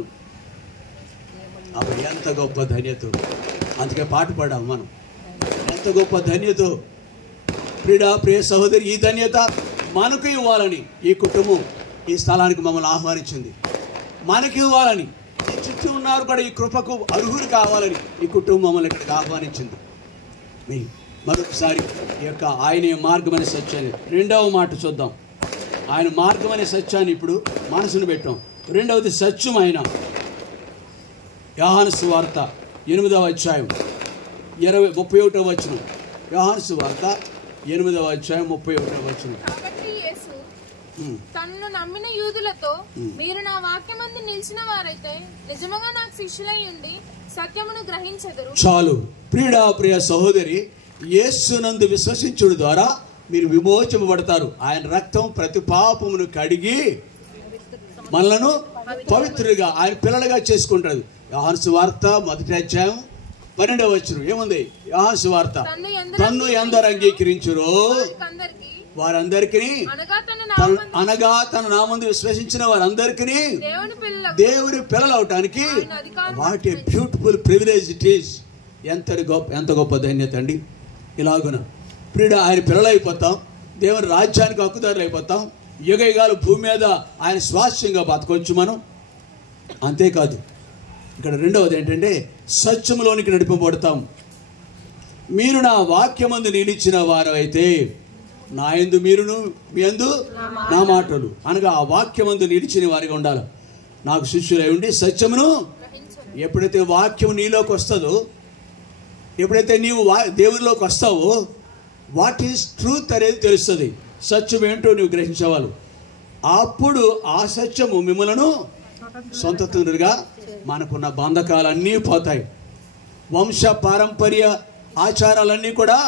అప్పుడు ఎంత గొప్ప ధన్యత. అందుకే పాట పాడాం మనం. ఎంత గొప్ప ధన్యత ప్రియ సహోదరి. ఈ ధన్యత మనకు ఇవ్వాలని ఈ కుటుంబం ఈ స్థలానికి మమ్మల్ని ఆహ్వానించింది. మనకి ఇవ్వాలని చుట్టూ ఉన్నారు కూడా ఈ కృపకు అర్హులు కావాలని ఈ కుటుంబం మమ్మల్ని ఇక్కడికి ఆహ్వానించింది. మరొకసారి ఈ యొక్క ఆయన మార్గం అనే సత్యాన్ని రెండవ మాట చూద్దాం. ఆయన మార్గం అనే సత్యాన్ని ఇప్పుడు మనసును పెట్టాం. రెండవది సత్యం. ఆయన యోహాను సువార్త 8వ అధ్యాయం 31వ వచనం. యోహాను సువార్త 8వ అధ్యాయం 31వ వచనం. కాబట్టి యేసు తన్ను నమ్మిన యూదులతో, మీరు నా వాక్యమందు నిలిచిన వారైతే నిజముగా నాకు శిష్యులై ఉండి సత్యమును గ్రహించెదరు. చాలు. ప్రియ సహోదరి, యేసునందు విశ్వసించుడు ద్వారా మీరు విమోచింపబడతారు. ఆయన రక్తం ప్రతి పాపమును కడిగి మనలను పవిత్రులుగా ఆయన పిల్లలుగా చేసుకుంటారు. యోహాను సువార్త 1వ అధ్యాయం 12వ వచనం ఏముంది? యోహాను సువార్త తన్ను ఎందరు అంగీకరించురో వారందరికీ, అనగా తన నామందు విశ్వసించిన వారందరికీ దేవుని పిల్లలు అవటానికి what a beautiful privilege it is. ఎంత గొప్ప ధన్యత అండి. ఇలాగున ఆయన పిల్లలు అయిపోతాం, దేవుని రాజ్యానికి హక్కుదారులు అయిపోతాం, యుగయుగాలు భూమి మీద ఆయన స్వాస్థ్యంగా బతకొచ్చు మనం. అంతేకాదు, ఇక్కడ రెండవది ఏంటంటే సత్యములోనికి నడిపబడతాం. మీరు నా వాక్యమందు నిలిచిన వారు అయితే నా యందు మీరును, మీ యందు నా మాటలు, అనగా ఆ వాక్యమందు నిలిచిన వారిగా ఉండాలి. నాకు శిష్యులై ఉండి సత్యమును. ఎప్పుడైతే వాక్యం నీలోకి వస్తుందో, ఎప్పుడైతే నీవు దేవునిలోకి వస్తావో, వాట్ ఈస్ ట్రూత్ అనేది తెలుస్తుంది. సత్యం ఏంటో నువ్వు గ్రహించేవాళ్ళు. అప్పుడు ఆ సత్యము మిమ్మలను సొంతగా, మనకున్న బంధకాలన్నీ పోతాయి. వంశ పారంపర్య ఆచారాలన్నీ కూడా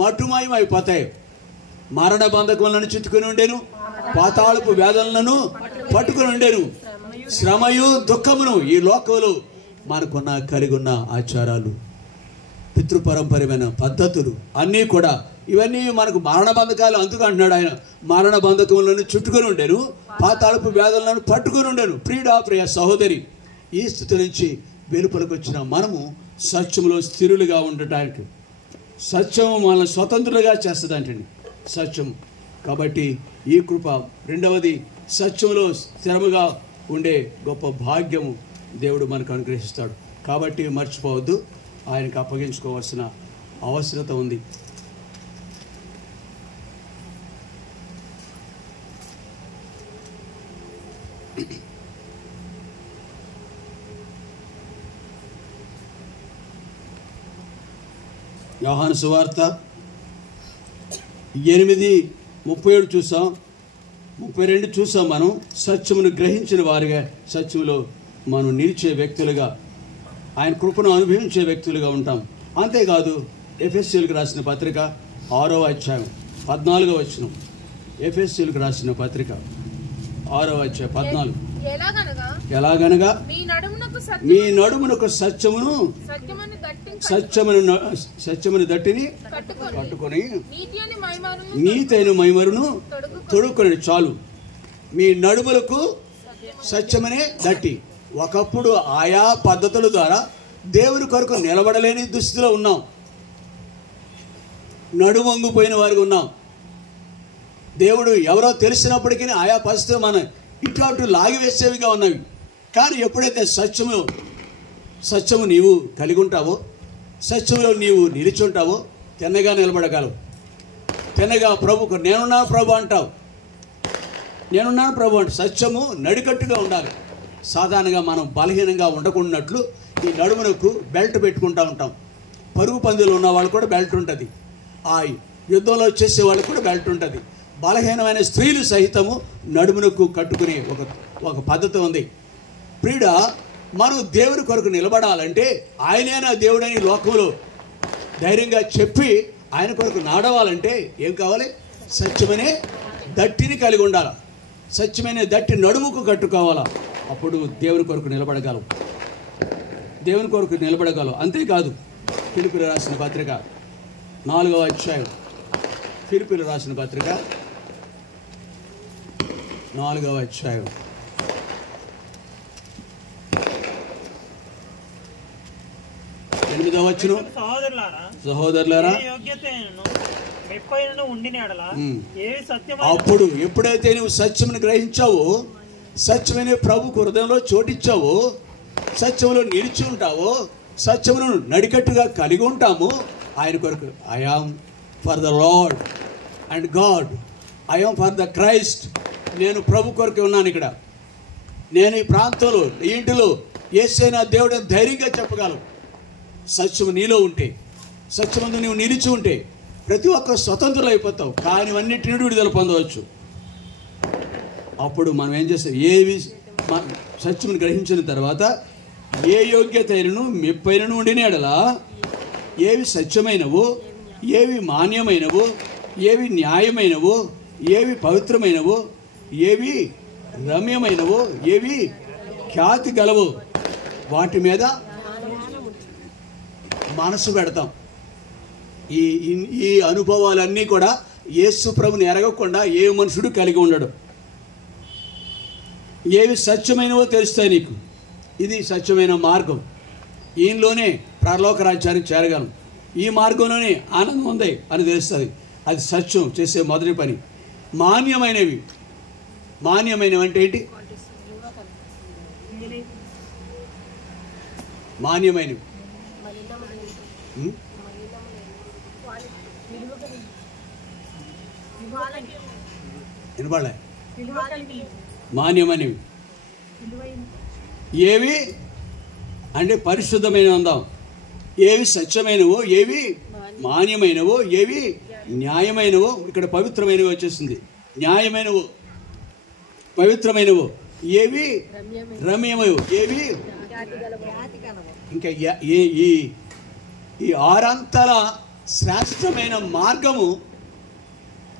మటుమాయమైపోతాయి. మరణ బంధకములను చుట్టుకుని ఉండేను, పాతాళపు వేదనలను పట్టుకుని ఉండేను, శ్రమయు దుఃఖమును ఈ లోకంలో మనకున్న కలిగి ఉన్న ఆచారాలు, పితృపరంపరమైన పద్ధతులు అన్నీ కూడా ఇవన్నీ మనకు మరణ బంధకాలు. అందుకు అంటున్నాడు ఆయన, మరణ బంధకములను చుట్టుకొని ఉండేను, పాతాళపు వ్యాధులను పట్టుకుని ఉండేను. ప్రియ సహోదరి, ఈ స్థితి నుంచి వెలుపలకు వచ్చిన మనము సత్యములో స్థిరులుగా ఉండటానికి, సత్యము మనల్ని స్వతంత్రులుగా చేస్తుంది అంటండి సత్యము. కాబట్టి ఈ కృప రెండవది, సత్యములో స్థిరముగా ఉండే గొప్ప భాగ్యము దేవుడు మనకు అనుగ్రహిస్తాడు. కాబట్టి మర్చిపోవద్దు, ఆయనకు అప్పగించుకోవాల్సిన అవసరత ఉంది. యోహాను సువార్త 8:37 చూసాం, 32 చూసాం. మనం సత్యమును గ్రహించిన వారిగా, సత్యములో మనం నిలిచే వ్యక్తులుగా, ఆయన కృపను అనుభవించే వ్యక్తులుగా ఉంటాం. అంతేకాదు, ఎఫెసీయులకు రాసిన పత్రిక 6వ అధ్యాయం 14వ వచనం. ఎఫెసీయులకు రాసిన పత్రిక 6వ అధ్యాయం 14. ఎలాగనగా మీ నడుమునకు సత్యమును దట్టిని కట్టుకొని నీతి అయిన మైమరును తొడుక్కొని. చాలు. మీ నడుములకు సత్యమనే దట్టి. ఒకప్పుడు ఆయా పద్ధతుల ద్వారా దేవుని కొరకు నిలబడలేని దుస్థితిలో ఉన్నాం, నడుము వంగిపోయిన వారికి ఉన్నాం. దేవుడు ఎవరో తెలిసినప్పటికీ ఆయా పరిస్థితులు మన ఇటు అటు లాగివేసేవిగా ఉన్నవి. కానీ ఎప్పుడైతే సత్యము నీవు కలిగి ఉంటావో, సత్యములో నీవు నిలిచుంటావో, తిన్నగా నిలబడగలవు. తిన్నగా ప్రభుకు నేనున్నాను ప్రభు అంటావు. నేనున్నాను ప్రభు అంటే సత్యము నడికట్టుగా ఉండాలి. సాధారణంగా మనం బలహీనంగా ఉండకున్నట్లు ఈ నడుమునకు బెల్ట్ పెట్టుకుంటూ ఉంటాం. పరుగు పందులు ఉన్న వాళ్ళు కూడా బెల్ట్ ఉంటుంది, ఆ యుద్ధంలో చేసే వాళ్ళకు కూడా బెల్ట్ ఉంటుంది. బలహీనమైన స్త్రీలు సహితము నడుమునకు కట్టుకునే ఒక పద్ధతి ఉంది. ప్రియుడ, మనం దేవుని కొరకు నిలబడాలంటే ఆయనేనా దేవుడని లోకంలో ధైర్యంగా చెప్పి ఆయన కొరకు నడవాలంటే ఏం కావాలి? సత్యమనే దట్టిని కలిగి ఉండాలి. సత్యమైన దట్టి నడుముకు కట్టుకోవాలా. అప్పుడు దేవుని కొరకు నిలబడగలం, దేవుని కొరకు నిలబడగలం. అంతేకాదు, ఫిలిప్పీయులకు రాసిన పత్రిక 4వ అధ్యాయం, ఫిలిప్పీయులకు రాసిన పత్రిక 4వ అధ్యాయం 8వ వచనం, సహోదరులారా అప్పుడు ఎప్పుడైతే నువ్వు సత్యమును గ్రహించావో, సత్యమైన ప్రభుకు హృదయంలో చోటిచ్చావో, సత్యములో నిలిచి ఉంటావో, సత్యమును నడికట్టుగా కలిగి ఉంటాము. ఆయన కొరకు I am for the lord and God, I am for the Christ. నేను ప్రభు కొరకు ఉన్నాను. ఇక్కడ నేను ఈ ప్రాంతంలో, ఈ ఇంటిలో యేసయ్య నా దేవుడు అని ధైర్యంగా చెప్పగలను. సత్యము నీలో ఉంటే, సత్యమందు నువ్వు నిలిచి ఉంటే ప్రతి ఒక్క స్వతంత్రులు అయిపోతావు. కానీ అన్నిటిని విడుదల పొందవచ్చు. అప్పుడు మనం ఏం చేస్తాం? ఏవి సత్యమును గ్రహించిన తర్వాత ఏ యోగ్యత అయినను మెప్పైనను ఉండిన ఎడలా, ఏవి సత్యమైనవో, ఏవి మాన్యమైనవో, ఏవి న్యాయమైనవో, ఏవి పవిత్రమైనవో, ఏవి రమ్యమైనవో, ఏవి ఖ్యాతి గలవో వాటి మీద మనసు పెడతాం. ఈ అనుభవాలన్నీ కూడా యేసు ప్రభుని ఎరగకుండా ఏ మనుషుడు కలిగి ఉండడు. ఏవి సత్యమైనవో తెలుస్తాయి నీకు. ఇది సత్యమైన మార్గం. ఈయనలోనే పరలోక రాజ్యానికి చేరగలం. ఈ మార్గంలోనే ఆనందం ఉంది అని తెలుస్తుంది. అది సత్యం చేసే మొదటి పని. మాన్యమైనవి, మాన్యమైనవి అంటే ఏంటి? మాన్యమైనవి వినబడలే. మాన్యమైనవి ఏవి అంటే పరిశుద్ధమైన ఉందాం. ఏవి సత్యమైనవో, ఏవి మాన్యమైనవో, ఏవి న్యాయమైనవో. ఇక్కడ పవిత్రమైనవి వచ్చేసింది. న్యాయమైనవో, పవిత్రమైనవో, ఏవి రమ్యమైనవో, ఏవి ఇంకా ఈ ఆరంతల శ్రేష్టమైన మార్గము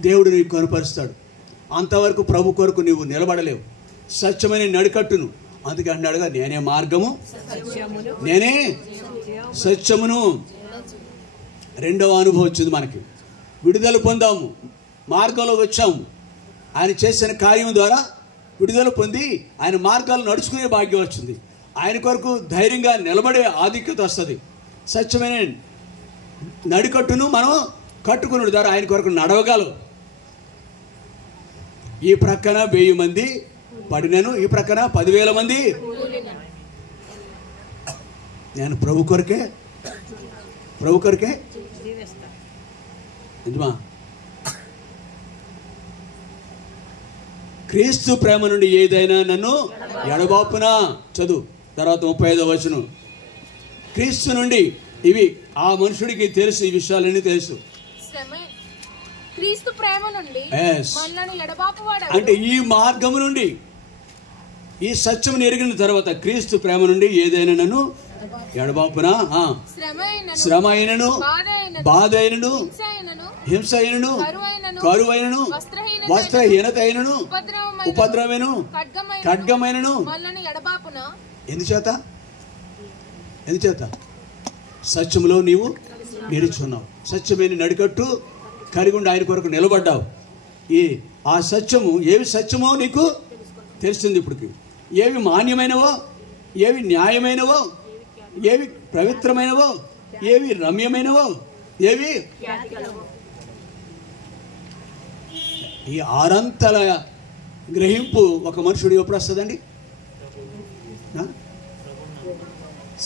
దేవుడు నీకు కనుపరుస్తాడు. అంతవరకు ప్రభు కొరకు నువ్వు నిలబడలేవు. సత్యమైన నడికట్టును. అందుకే అన్నాడుగా, నేనే మార్గము, నేనే సత్యమును. రెండవ అనుభవం వచ్చింది మనకి. విడుదల పొందాము, మార్గంలోకి వచ్చాము. ఆయన చేసిన కార్యం ద్వారా విడుదల పొంది ఆయన మార్గాలు నడుచుకునే భాగ్యం వచ్చింది. ఆయన కొరకు ధైర్యంగా నిలబడే ఆధిక్యత వస్తుంది. సత్యమైన నడికట్టును మనం కట్టుకునే ద్వారా ఆయన కొరకు నడవగలం. ఈ ప్రక్కన 1000 మంది పడినను, ఈ ప్రక్కన 10,000 మంది. నేను ప్రభు కొరకే నిజమా? క్రీస్తు ప్రేమ నుండి ఏదైనా నన్ను ఎడబాపునా. చదువు తర్వాత 35వ వచనం. క్రీస్తు నుండి ఇవి ఆ మనుషుడికి తెలుసు, ఈ విషయాలన్నీ తెలుసు. క్రీస్తు ప్రేమ నుండి అంటే ఈ మార్గము నుండి, ఈ సత్యమును ఎరిగిన తర్వాత క్రీస్తు ప్రేమ నుండి ఏదైనా నన్ను ఎడబాపునా. శ్రమ అయినను, బాధ అయినను, హింస అయినను, కరువైనను, వస్త్రహీనత అయినను, ఉపద్రవమైనను, ఖడ్గమైనను. ఎందుచేత సత్యములో నీవు నిలుచున్నావు. సత్యమైన నడికట్టు కలిగి ఉండి ఆయన కొరకు నిలబడ్డావు. ఆ సత్యము, ఏవి సత్యమో నీకు తెలిసింది. ఇప్పటికి ఏవి మాన్యమైనవో, ఏవి న్యాయమైనవో, ఏవి పవిత్రమైనవో, ఏవి రమ్యమైనవో, ఏవి ఈ ఆరంతల గ్రహింపు ఒక మనుషుడు ఎప్పుడు వస్తుందండి?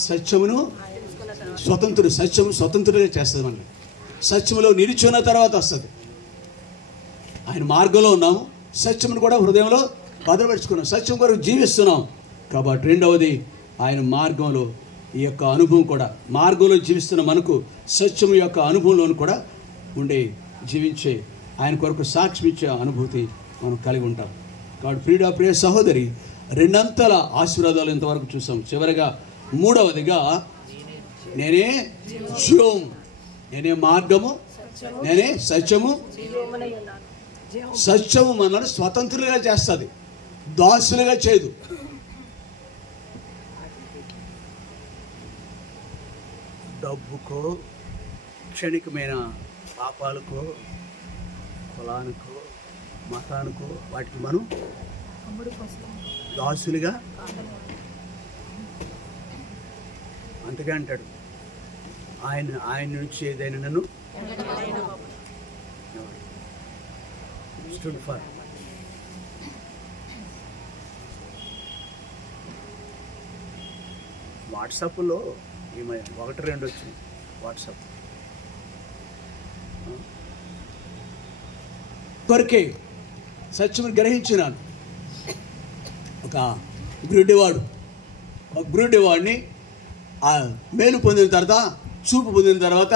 సత్యమును సత్యము స్వతంత్రుడే చేస్తుంది. మనల్ని సత్యములో నిలిచున్న తర్వాత వస్తుంది. ఆయన మార్గంలో ఉన్నాము, సత్యమును కూడా హృదయంలో భద్రపరుచుకున్నాం, సత్యం కొరకు జీవిస్తున్నాం. కాబట్టి రెండవది ఆయన మార్గంలో ఈ యొక్క అనుభవం కూడా, మార్గంలో జీవిస్తున్న మనకు సత్యము యొక్క అనుభవంలో కూడా ఉండే జీవించే ఆయన కొరకు సాక్ష్యం ఇచ్చే అనుభూతి మనం కలిగి ఉంటాం. కాబట్టి ప్రియ సహోదరి, రెండంతల ఆశీర్వాదాలు ఇంతవరకు చూసాం. చివరిగా మూడవదిగా నేనే జీవం, నేనే మార్గము, నేనే సత్యము. సత్యము మనల్ని స్వతంత్రులుగా చేస్తుంది, దాసులుగా చేయదు. డబ్బుకో, క్షణికమైన పాపాలకో, కులానికో, మతానికో వాటికి మనం దాసులుగా. అందుకే అంటాడు, ఆయన నుంచి ఏదైనా నన్ను స్టూడ్ ఫర్. వాట్సాప్లో ఈమె 1-2 వచ్చినాయి. వాట్సాప్ కొరకే సత్యమును గ్రహించినాను. ఒక గురుడివాడిని ఆ మేలు పొందిన తర్వాత, చూపు పొందిన తర్వాత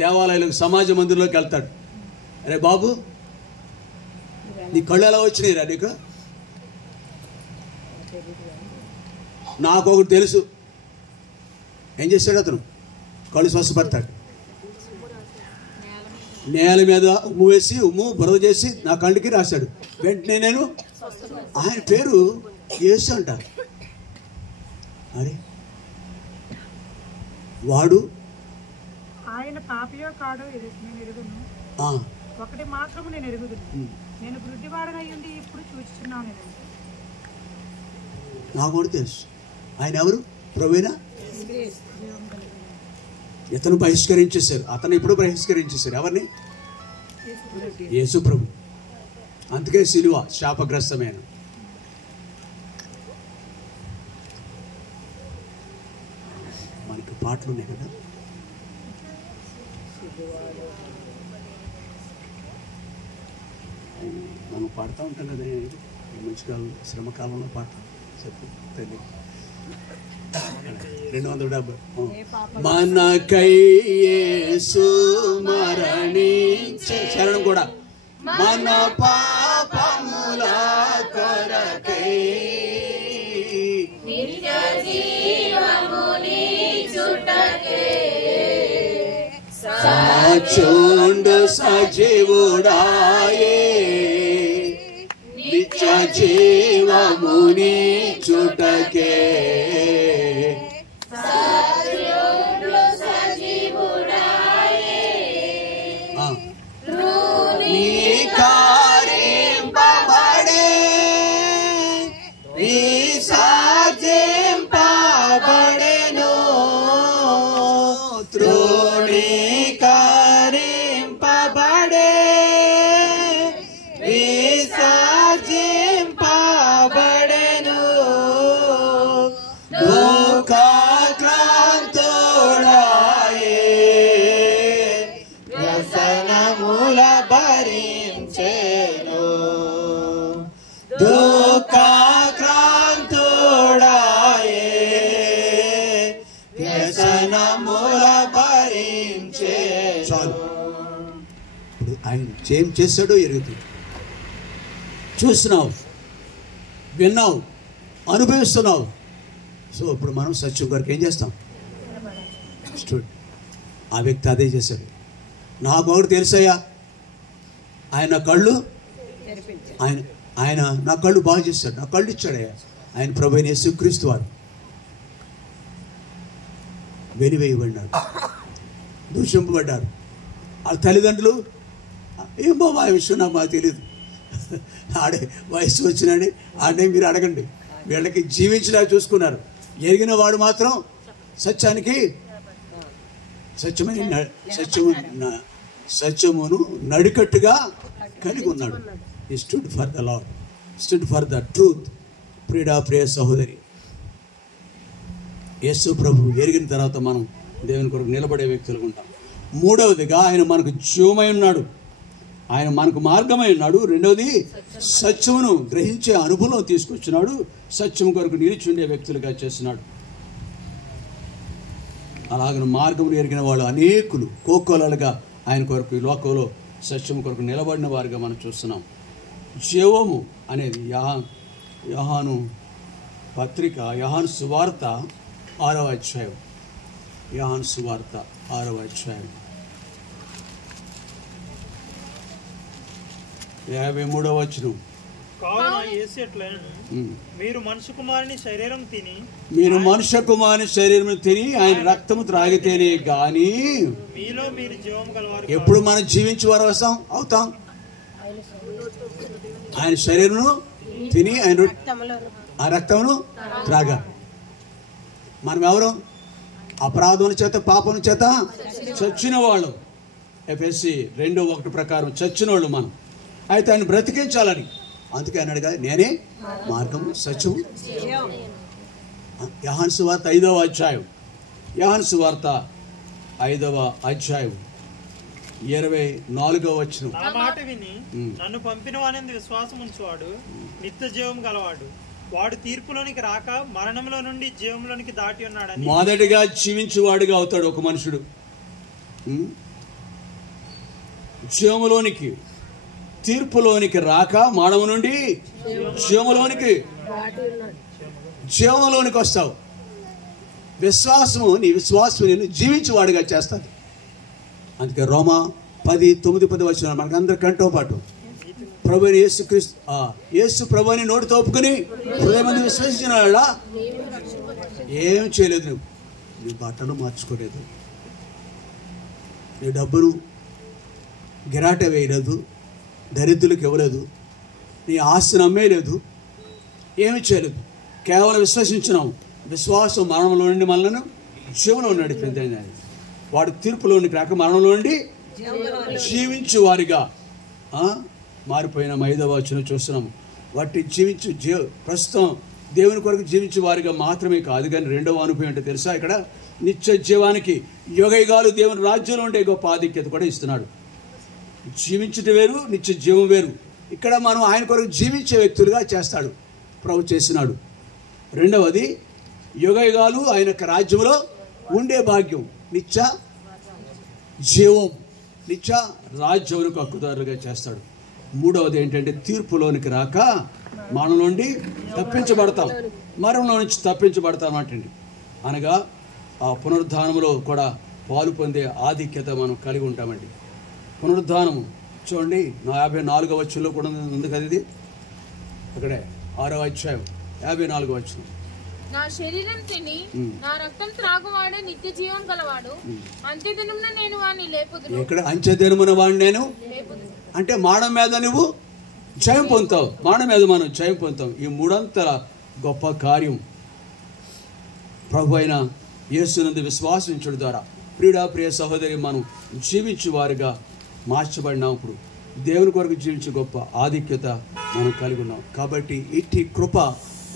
దేవాలయాలకు, సమాజ మందిరంలోకి వెళ్తాడు. అరే బాబు, నీ కళ్ళు ఎలా వచ్చినాయిరా నీకు? నాకు ఒకటి తెలుసు. ఏం చేస్తాడు అతను? కళ్ళు స్వస్థపడతాడు. నేల మీద ఉమ్ము వేసి, బురద చేసి నా కళ్ళకి రాశాడు. వెంటనే నేను, ఆయన పేరు యేసు అంటారు. అరే వాడు ఆయన పాపియో కాడో నేను ఎరుగును, ఒకటి మాత్రము నేను ఎరుగుదును, నేను గుడ్డివాడనై ఉండి ఇప్పుడు చూస్తున్నాను. నాకు కూడా తెలుసు. ఆయన ఎవరు? ప్రభువేనా? ఇతను బహిష్కరించేశారు. అతను ఇప్పుడు బహిష్కరించేశారు. ఎవరిని? యేసు ప్రభు. అందుకే సిలువ శాపగ్రస్తమైన. మనకి పాటలు ఉన్నాయి కదా. మనం పాడుతూ ఉంటాం కదా. మంచి కాలం, శ్రమకాలంలో పాడతాం. చెప్పు తెలియదు. 270. మనకై యేసు మరణించే శరణం కూడా. మన పాపముల కొరకై నిత్య జీవముని చుటకే సాచుండు సజీవుడాయే, నిత్య జీవముని చుటకే ఆయన ఏం చేశాడో ఎరుగుతుంది. చూస్తున్నావు, విన్నావు, అనుభవిస్తున్నావు. సో ఇప్పుడు మనం సత్యం కొరకు ఏం చేస్తాం? ఆ వ్యక్తి అదే చేశాడు. నాకు ఒకటి తెలుసయ్యా, ఆయన కళ్ళు, ఆయన నా కళ్ళు బాగు చేశాడు, నా కళ్ళు ఇచ్చాడయ్యా. ఆయన ప్రభువైన యేసుక్రీస్తు వారు వెలివేయబడినాడు, దూషింపబడ్డారు. వాళ్ళ తల్లిదండ్రులు ఏం బాబా ఆ విషయం నాకు మాకు తెలియదు, ఆడే వయసు వచ్చినాడు, ఆడే మీరు అడగండి. వీళ్ళకి జీవించడా చూసుకున్నారు. ఎరిగిన వాడు మాత్రం సత్యమును నడికట్టుగా కలిగి ఉన్నాడు. ఈ stood for the lord, stood for the truth. ప్రియ సహోదరి, యేసు ప్రభు ఎరిగిన తర్వాత మనం దేవుని కొరకు నిలబడే వ్యక్తులుగా ఉంటాం. మూడవదిగా ఆయన మనకు జీవమై ఉన్నాడు, ఆయన మనకు మార్గమై ఉన్నాడు. రెండవది సత్యమును గ్రహించే అనుభవం తీసుకొచ్చినాడు, సత్యం కొరకు నిలిచి ఉండే వ్యక్తులుగా చేస్తున్నాడు. అలాగే మార్గమును ఎరిగిన వాళ్ళు అనేకులు కోకోలలుగా ఆయన కొరకు ఈ లోకంలో సత్యం కొరకు నిలబడిన వారిగా మనం చూస్తున్నాం. జీవము అనేది యోహాను పత్రిక, యోహాను సువార్త 6వ అధ్యాయం, యోహాను సువార్త 6వ అధ్యాయం 53వ వచనం. కావున యేసు ఎట్లనెను, మీరు మనుష్య కుమారుని శరీరం తిని ఆయన రక్తము త్రాగితేనే గాని మీలో మీరు జీవము గలవారు. ఎప్పుడు మనం జీవించి వారు అవుతాం? ఆయన శరీరమును తిని ఆయన ఆ రక్తమును త్రాగా. మనం ఎవరు? అపరాధముల చేత పాపముల చేత చచ్చిన వాళ్ళు. ఎఫెసీ 2:1 ప్రకారం చచ్చిన వాళ్ళు మనం. అయితే ఆయన బ్రతికించాలని, అందుకే అన్నాడుగా నేనే మార్గము సత్యము. యోహాను సువార్త 5వ అధ్యాయం, యోహాను సువార్త 5వ అధ్యాయం 24వ వచనం. నా మాట విని నన్ను పంపిన వాని విశ్వాసం ఉంచువాడు నిత్య జీవం గలవాడు, వాడు తీర్పులోనికి రాక మరణంలో నుండి జీవంలోనికి దాటి ఉన్నాడని. మొదటిగా జీవించేవాడుగా అవుతాడు ఒక మనుషుడు. జీవములోనికి, తీర్పులోనికి రాక మరణం నుండి జీవంలోనికి వస్తావు. విశ్వాసము, నీ విశ్వాసం నేను జీవించేవాడిగా చేస్తాను. అందుకే రోమా 10:9-10 వచనాలు మనకు అందరి కంటో పాటు ప్రభు యేసు ప్రభుని నోటితో ఒప్పుకొని హృదయమందు విశ్వసించిన వాళ్ళ ఏం చేయలేదు. నువ్వు నీ బట్టలు మార్చుకోలేదు, నీ డబ్బును గిరాట వేయలేదు, దరిద్రులకు ఇవ్వలేదు, నీ ఆస్తిని అమ్మేయలేదు, ఏమి చేయలేదు. కేవలం విశ్వసించినావు. విశ్వాసం మరణంలో నుండి మనలను జీవంలో నడిపింది. వాడు తీర్పులోనికి రాక మరణంలో నుండి జీవించు వారిగా మారిపోయిన 5వ వచనం చూస్తున్నాము. వాటి ప్రస్తుతం దేవుని కొరకు జీవించే వారిగా మాత్రమే కాదు, కానీ 2వ అనుభవం ఏంటో తెలుసా? ఇక్కడ నిత్య జీవానికి యుగయుగాలు దేవుని రాజ్యంలో ఉండే గొప్ప ఆధిక్యత కూడా ఇస్తున్నాడు. జీవించుట వేరు, నిత్య జీవం వేరు. ఇక్కడ మనం ఆయన కొరకు జీవించే వ్యక్తులుగా చేస్తాడు, ప్రభు చేసినాడు. 2వది యుగయుగాలు ఆయన యొక్క రాజ్యంలో ఉండే భాగ్యం, నిత్య జీవం, నిత్య రాజ్యములకు హక్కుదారులుగా చేస్తాడు. 3వది ఏంటంటే తీర్పులోనికి రాక మరణం నుండి తప్పించబడతాం, మరణంలో నుంచి తప్పించబడతాం అంటండి. అనగా ఆ పునరుద్ధానంలో కూడా పాలు పొందే ఆధిక్యత మనం కలిగి ఉంటామండి. పునరుద్ధానము చూడండి, 54వ వచనంలో కూడా ఉంది కదా, ఇది అక్కడే 6వ అధ్యాయం 54వ వచనం. నా శరీరం తిని నా రక్తం త్రాగువాడే నిత్య జీవం గలవాడు, అంత్యదినమున నేను వాణ్ణి లేపుదును. ఇక్కడ అంత్యదినమున వాణ్ణి నేను అంటే మరణం మీద నువ్వు జయం పొందుతావు, మరణం మీద మనం జయం పొందుతాం. ఈ 3 గొప్ప కార్యం ప్రభు అయిన యేసునందు విశ్వాసించడం ద్వారా ప్రియ సహోదరి మనం జీవించే వారిగా మార్చబడినప్పుడు దేవుని కొరకు జీవించే గొప్ప ఆధిక్యత మనం కలిగి ఉన్నాం. కాబట్టి ఇట్టి కృప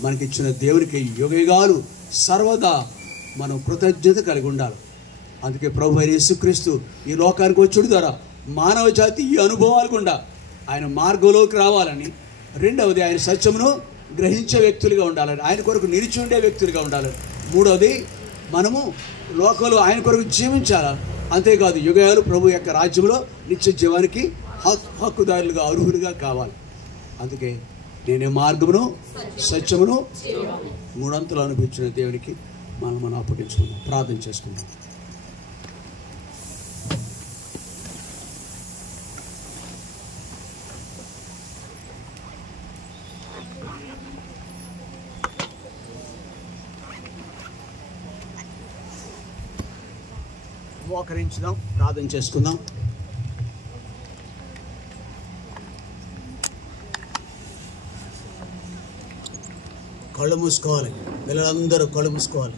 మనకిచ్చిన దేవునికి యుగయుగాలు సర్వదా మనం కృతజ్ఞత కలిగి ఉండాలి. అందుకే ప్రభు అయిన యేసుక్రీస్తు ఈ లోకానికి వచ్చుడు ద్వారా మానవ జాతి ఈ అనుభవాలు గుండా ఆయన మార్గంలోకి రావాలని, 2వది ఆయన సత్యమును గ్రహించే వ్యక్తులుగా ఉండాలని, ఆయన కొరకు నిలిచి ఉండే వ్యక్తులుగా ఉండాలని, 3వది మనము లోకంలో ఆయన కొరకు జీవించాలి. అంతేకాదు యుగయాలు ప్రభు యొక్క రాజ్యంలో నిత్య జీవానికి హక్కుదారులుగా అర్హులుగా కావాలి. అందుకే నేనే మార్గమును సత్యమును 3 అనిపించిన దేవునికి మనం అప్పగించుకుందాం, ప్రార్థన చేసుకుందాం. మోకరించుదాం, ప్రార్థన చేసుకుందాం. కళ్ళు మూసుకోవాలి, పిల్లలందరూ కళ్ళు మూసుకోవాలి.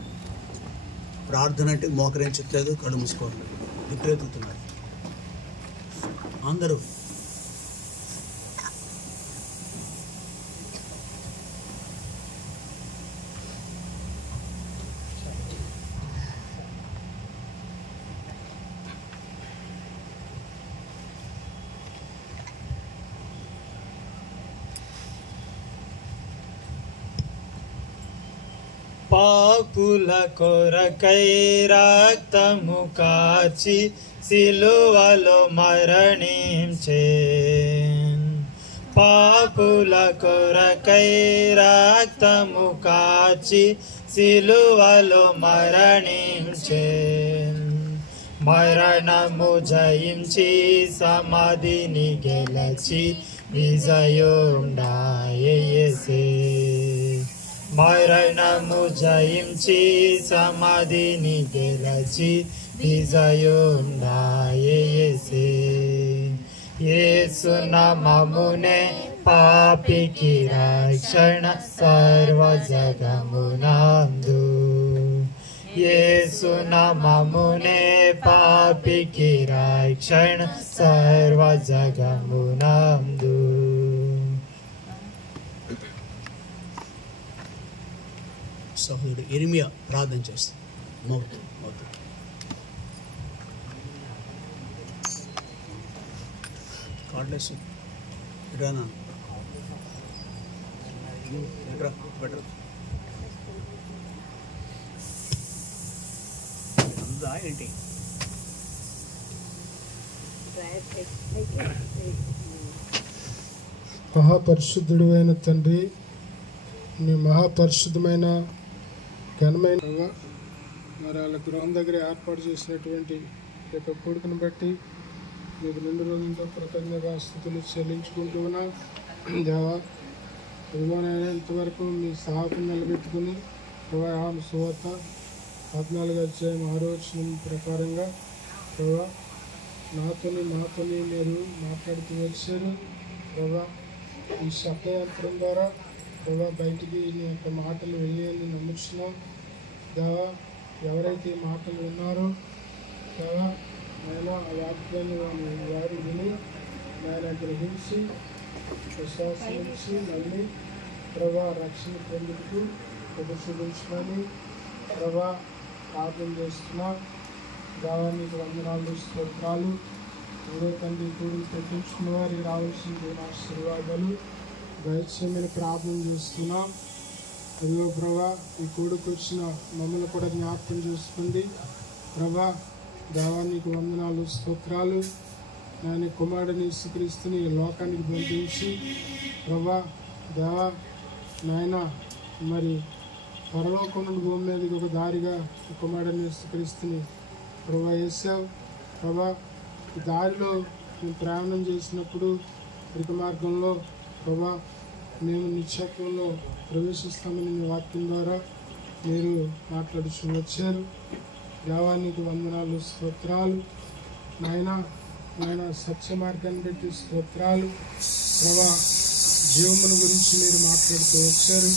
ప్రార్థన అంటే మోకరించట్లేదు, కళ్ళు మూసుకోవాలి, విపరీతున్నారు అందరూ. పాపుల కొరకై రక్తము కాచి సిలువలో మరణించే, పాపుల కొరకై రక్తము కాచి సిలువలో మరణించే, మరణము జయించి సమాధిని గెలచి విజయుండాయె యేసే, మరణము జయించి సమాధిని గెలచి విజయుండాయె యేసే. యేసు నామమునే పాపికి రక్షణ సర్వ జగమునందు, యేసు నామమునే పాపికి రక్షణ సర్వ జగమునందు. సహోదరుడు ఇర్మియా ప్రార్థన చేస్తాం. మౌత్ కార్డ్లెస్ ఇటానా బెటర్ అందా ఏంటి? మహాపరిశుద్ధుడైన తండ్రి, నీ మహాపరిశుద్ధమైన ఘనమైన మరి వాళ్ళ గృహం దగ్గర ఏర్పాటు చేసినటువంటి ఈ యొక్క కొడుకును బట్టి మీకు 2 రోజులతో కృతజ్ఞతాస్తుతులు చెల్లించుకుంటూ ఉన్నా. దేవా, ఇదిగోనైనా ఇంతవరకు మీ సహాయం నిలబెట్టుకుని యోహాను సువార్త 14వ అధ్యాయం 6వ వచనం ప్రకారంగా ప్రభా నాతోని మీరు మాట్లాడుతూ వచ్చారు. ప్రభా, ఈ శబ్దయంత్రం ద్వారా ప్రభా బయటికి నీ యొక్క మాటలు వెళ్ళాలని నమ్ముతున్నాం. దేవా, ఎవరైతే ఈ మాటలు విన్నారో దేవా నేను ఆ వాక్యాన్ని వారు విని నేను గ్రహించి విశ్వాసించి మళ్ళీ ప్రభా రక్షణ పొందుతూ ఉపశీలించమని ప్రభా ప్రార్థన చేస్తున్నా. దేవానికి వందనాలు, స్తోత్రాలు. ఏదో తండ్రి కూడి పెట్టించుకున్న వారికి రావాల్సిన ఆశీర్వాదాలు దయచేయమని ప్రార్థన చేస్తున్నాం. అదిగో ప్రభా, ఈ కూడికి వచ్చిన మమ్మల్ని కూడా జ్ఞాపకం చేసుకోండి ప్రభా. దేవానికి వందనాలు, స్తోత్రాలు. నేను కుమారుడిని యేసుక్రీస్తుని లోకానికి పంపించి ప్రభా దేవా నాయన మరి పరలోకం నుండి భూమి మీదకి ఒక దారిగా కుమారుడిని యేసుక్రీస్తుని ప్రభా వేసావు ప్రభా. ఈ దారిలో మేము ప్రయాణం చేసినప్పుడు ఇరుకు మార్గంలో ప్రభా మేము నిత్యత్వంలో ప్రవేశిస్తామని మీ వాక్యం ద్వారా మీరు మాట్లాడుచు వచ్చారు. దేవానికి వందనాలు, స్తోత్రాలు. నాయన సత్య మార్గాన్ని బట్టి స్తోత్రాలు ప్రభా. జీవమును గురించి మీరు మాట్లాడుతూ వచ్చారు.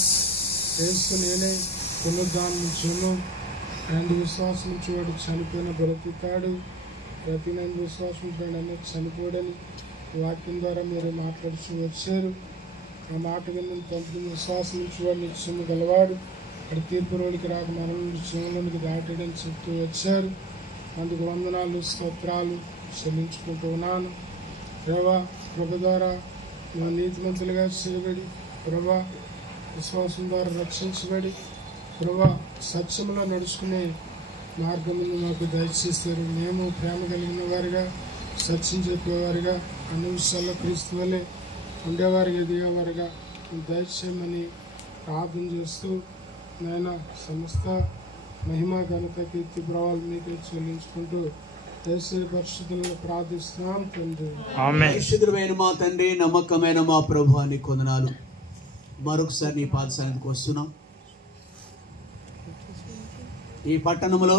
యేసు నేనే పునరుద్ధానం జీవం, ఆయన విశ్వాసం నుంచి వాడు చనిపోయిన బ్రతుకుతాడు, ప్రతి నన్ను విశ్వాసం అనేది చనిపోడని వాక్యం ద్వారా మీరు మాట్లాడుతూ వచ్చారు. ఆ మాట విన్న తండ్రి విశ్వాసం నుంచి వాడు నిత్యము గలవాడు, అక్కడ తీర్పు రోజుకి రాక మనం జీవంలోనికి దాటడని చెప్తూ వచ్చారు. అందుకు వందనాలు, స్తోత్రాలు చెల్లించుకుంటూ ఉన్నాను. ప్రభా, ప్రభ ద్వారా మా నీతిమంతులుగా చేయబడి ప్రభా విశ్వాసం ద్వారా రక్షించబడి ప్రభా సత్యంలో నడుచుకునే మార్గమును మాకు దయచేస్తారు. మేము ప్రేమ కలిగిన వారిగా, సత్యం చెప్పేవారిగా, అన్ని విషయాల్లో క్రీస్తు వలె ఉండేవారిగా, ఎదిగేవారిగా దయచేయమని ప్రార్థన చేస్తూ నాయన సమస్త మహిమ ఘనత కీర్తి ప్రభావాలు మీకే చెల్లించుకుంటూ పరిశుద్ధులను ప్రార్థిస్తున్నాం తండ్రి. పరిశుద్ధమైన మా తండ్రి, నమ్మకమైన మా ప్రభు అని కొందనాలు. మరొకసారి నీ పాద సన్నిధికి వస్తున్నాం. ఈ పట్టణంలో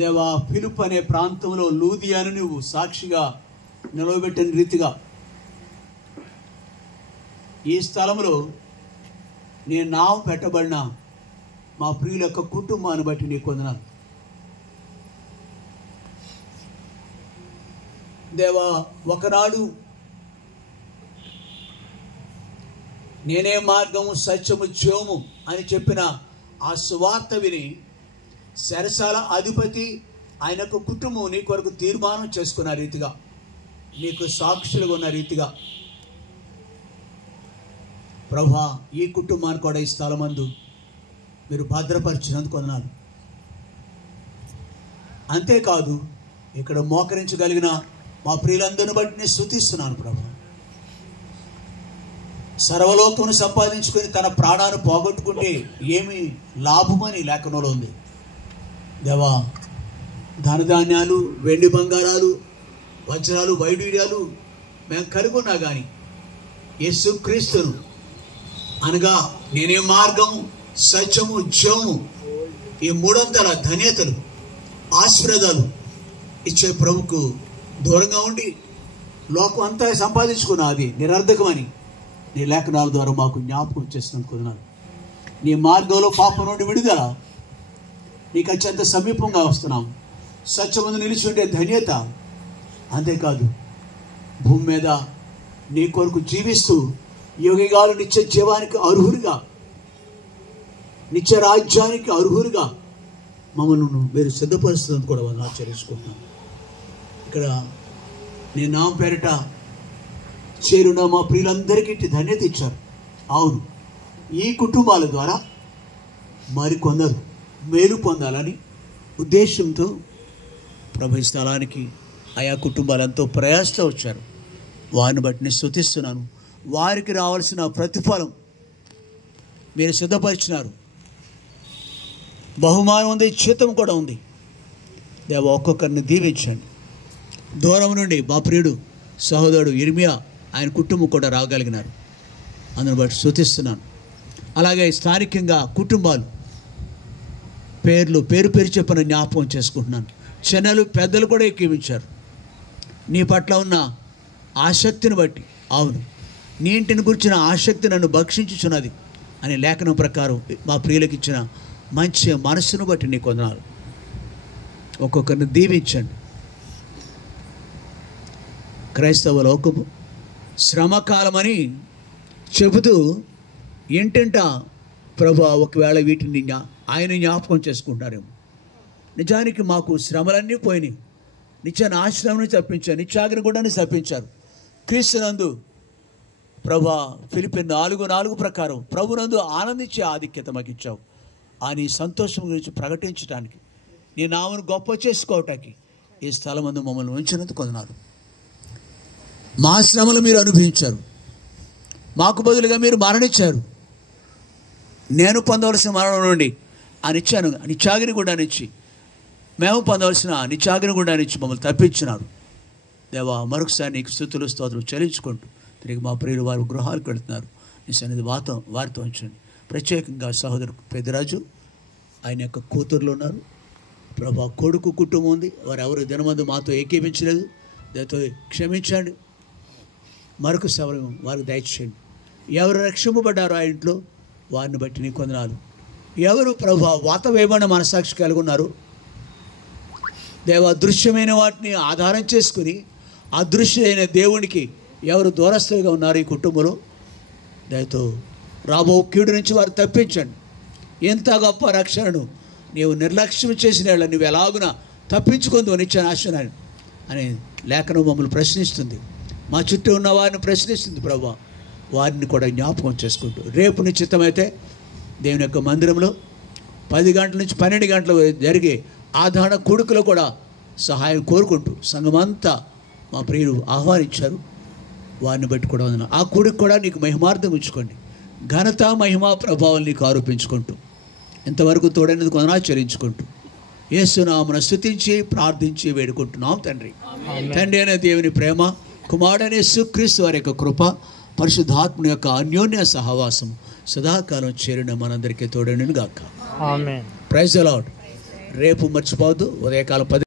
దేవా ఫిలిప్ అనే ప్రాంతంలో లూదియాను నువ్వు సాక్షిగా నిలవబెట్టిన రీతిగా ఈ స్థలంలో నీ నామం పెట్టబడిన మా ప్రియుల యొక్క కుటుంబాన్ని బట్టి నీ కొందనాలు దేవా. ఒకనాడు నేనే మార్గము, సత్యము, జీవము అని చెప్పిన ఆ సువార్త విని శరసాల అధిపతి ఆయనకు కుటుంబం నీ కొరకు తీర్మానం చేసుకున్న రీతిగా, నీకు సాక్షులుగా ఉన్న రీతిగా ప్రభా ఈ కుటుంబాన్ని కూడా ఈ స్థలమందు మీరు భద్రపరిచినందుకు వందనాలు. అంతేకాదు ఇక్కడ మోకరించగలిగిన మా ప్రియులందరిని బట్టి నేను స్తుతిస్తున్నాను ప్రభా. సర్వలోకమును సంపాదించుకొని తన ప్రాణాన్ని పోగొట్టుకుంటే ఏమి లాభమని లేఖనంలో ఉంది దేవా. ధనధాన్యాలు, వెండి బంగారాలు, వజ్రాలు, వైడూర్యాలు మేము కలిగి ఉన్నా కానీ యేసుక్రీస్తును అనగా నేనే మార్గము, సత్యము, జీవము, ఈ 300 ధన్యతలు, ఆశీర్వాదాలు ఇచ్చే ప్రభుకు దూరంగా ఉండి లోకం అంతా సంపాదించుకున్న అది నిరర్ధకమని నీ లేఖనాల ద్వారా మాకు జ్ఞాపకం చేసినందుకు నీ మార్గంలో పాపం నుండి విడుదల, నీకు అత్యంత సమీపంగా వస్తున్నాం. సత్యమందు నిలిచి ఉండే ధన్యత, అంతేకాదు భూమి మీద నీ కొరకు జీవిస్తూ యోగిగాలు నిత్య జీవానికి అర్హులుగా, నిత్య రాజ్యానికి అర్హులుగా మమ్మల్ని మీరు సిద్ధపరుస్తున్నందుకు కూడా వాళ్ళు ఆచరించుకుంటున్నాను. ఇక్కడ నీ నామ పేరిట చేరున్న మా ప్రియులందరికీ ధన్యత ఇచ్చారు. అవును, ఈ కుటుంబాల ద్వారా మరికొందరు మేలు పొందాలని ఉద్దేశంతో ప్రభు ఈ స్థలానికి ఆయా కుటుంబాలు ఎంతో ప్రయాసతో వచ్చారు. వారిని బట్టి నేను స్తుతిస్తున్నాను. వారికి రావాల్సిన ప్రతిఫలం మీరు సిద్ధపరిచినారు. బహుమానం ఉంది, జీతం కూడా ఉంది. దేవ ఒక్కొక్కరిని దీవించండి. దూరం నుండి మా ప్రియుడు సహోదరుడు ఇర్మియా ఆయన కుటుంబం కూడా రాగలిగినారు. అందుని బట్టి స్తుతిస్తున్నాను. అలాగే స్థానికంగా కుటుంబాలు పేరు పేరు చెప్పిన జ్ఞాపకం చేసుకుంటున్నాను. చిన్నలు పెద్దలు కూడా ఎక్కివించారు. నీ పట్ల ఉన్న ఆసక్తిని బట్టి, అవును నీ ఇంటిని గురించిన ఆసక్తి నన్ను భక్షించుచున్నది అనే లేఖనం ప్రకారం మా ప్రియులకు ఇచ్చిన మంచి మనస్సును బట్టి నీకు వందనాలు. ఒక్కొక్కరిని దీవించండి. క్రైస్తవ లోకము శ్రమకాలమని చెబుతూ ఏంటంట ప్రభు ఒకవేళ వీటిని ఆయన జ్ఞాపకం చేసుకుంటారేమో. నిజానికి మాకు శ్రమలన్నీ పోయినాయి. నిత్య నాశనాన్ని తప్పించారు, నిత్యాగ్ని గుండాన్ని తప్పించారు. క్రీస్తునందు ప్రభు ఫిలిప్పీ 4:4 ప్రకారం ప్రభునందు ఆనందించే ఆధిక్యత మాకు ఇచ్చావు. ఆ నీ సంతోషం గురించి ప్రకటించడానికి, నీ నామను గొప్ప చేసుకోవటానికి ఈ స్థలమందు మమ్మల్ని ఉంచినందుకు వందనాలు. మా శ్రమలు మీరు అనుభవించారు, మాకు బదులుగా మీరు మరణించారు. నేను పొందవలసిన మరణం నుండి ఆ నిత్యాగ్ని గుండానిచ్చి మేము పొందవలసిన నిత్యాగ్ని గుండానిచ్చి మమ్మల్ని తప్పించినారు. దేవా, మరొకసారి నీకు స్తుతులు స్తోత్రం చెల్లించుకుంటూ తిరిగి మా ప్రియులు వారు గృహాలకు వెళుతున్నారు. నీ సన్నిధి వారితో ఉంచండి. ప్రత్యేకంగా సహోదరుడు పెద్దరాజు ఆయన యొక్క కూతుర్లు ఉన్నారు. ప్రభా కొడుకు కుటుంబం ఉంది. వారు ఎవరు దినమందు మాతో ఏకీపించలేదు. దాంతో క్షమించండి. మరొక సేవలు వారికి దయచేయండి. ఎవరు రక్షింపబడ్డారో ఆ ఇంట్లో వారిని బట్టి నీకు వందనాలు. ఎవరు ప్రభా వాతవేయమైన మనసాక్షి కలిగి ఉన్నారు, దేవ దృశ్యమైన వాటిని ఆధారం చేసుకుని అదృశ్యమైన దేవునికి ఎవరు దూరస్తులుగా ఉన్నారు ఈ కుటుంబంలో, దయతో రాబో కీడు నుంచి వారు తప్పించండి. ఎంత గొప్ప రక్షణను నీవు నిర్లక్ష్యం చేసిన వాళ్ళని నువ్వు ఎలాగున తప్పించుకుందు నిత్య నాశనాన్ని అనే లేఖనం మమ్మల్ని ప్రశ్నిస్తుంది. మా చుట్టూ ఉన్న వారిని ప్రశ్నిస్తుంది. ప్రభా, వారిని కూడా జ్ఞాపకం చేసుకుంటూ రేపు నిశ్చితమైతే దేవుని యొక్క మందిరంలో 10 గంటల నుంచి 12 గంటలు జరిగే ఆధారణ కూడుకులో కూడా సహాయం కోరుకుంటూ సంఘమంతా మా ప్రియులు ఆహ్వానించారు. వారిని బట్టి కూడా వందనాలు. ఆ కూడికి కూడా నీకు మహిమార్థం ఉంచుకోండి. ఘనత మహిమా ప్రభావం నీకు ఆరోపించుకుంటూ ఇంతవరకు తోడైనందుకు వందనాలు చెల్లించుకుంటూ యేసు నామమున స్తుతించి ప్రార్థించి వేడుకుంటున్నాం తండ్రి. తండ్రి అనే దేవుని ప్రేమ, కుమారుడైన యేసుక్రీస్తు వారి యొక్క కృప, పరిశుద్ధాత్ముని యొక్క అన్యోన్య సహవాసం సదాకాలం చేరిన మనందరికీ తోడైనను గాక. ఆమేన్. Praise the lord. రేపు మర్చిపోవద్దు, ఉదయకాలం 10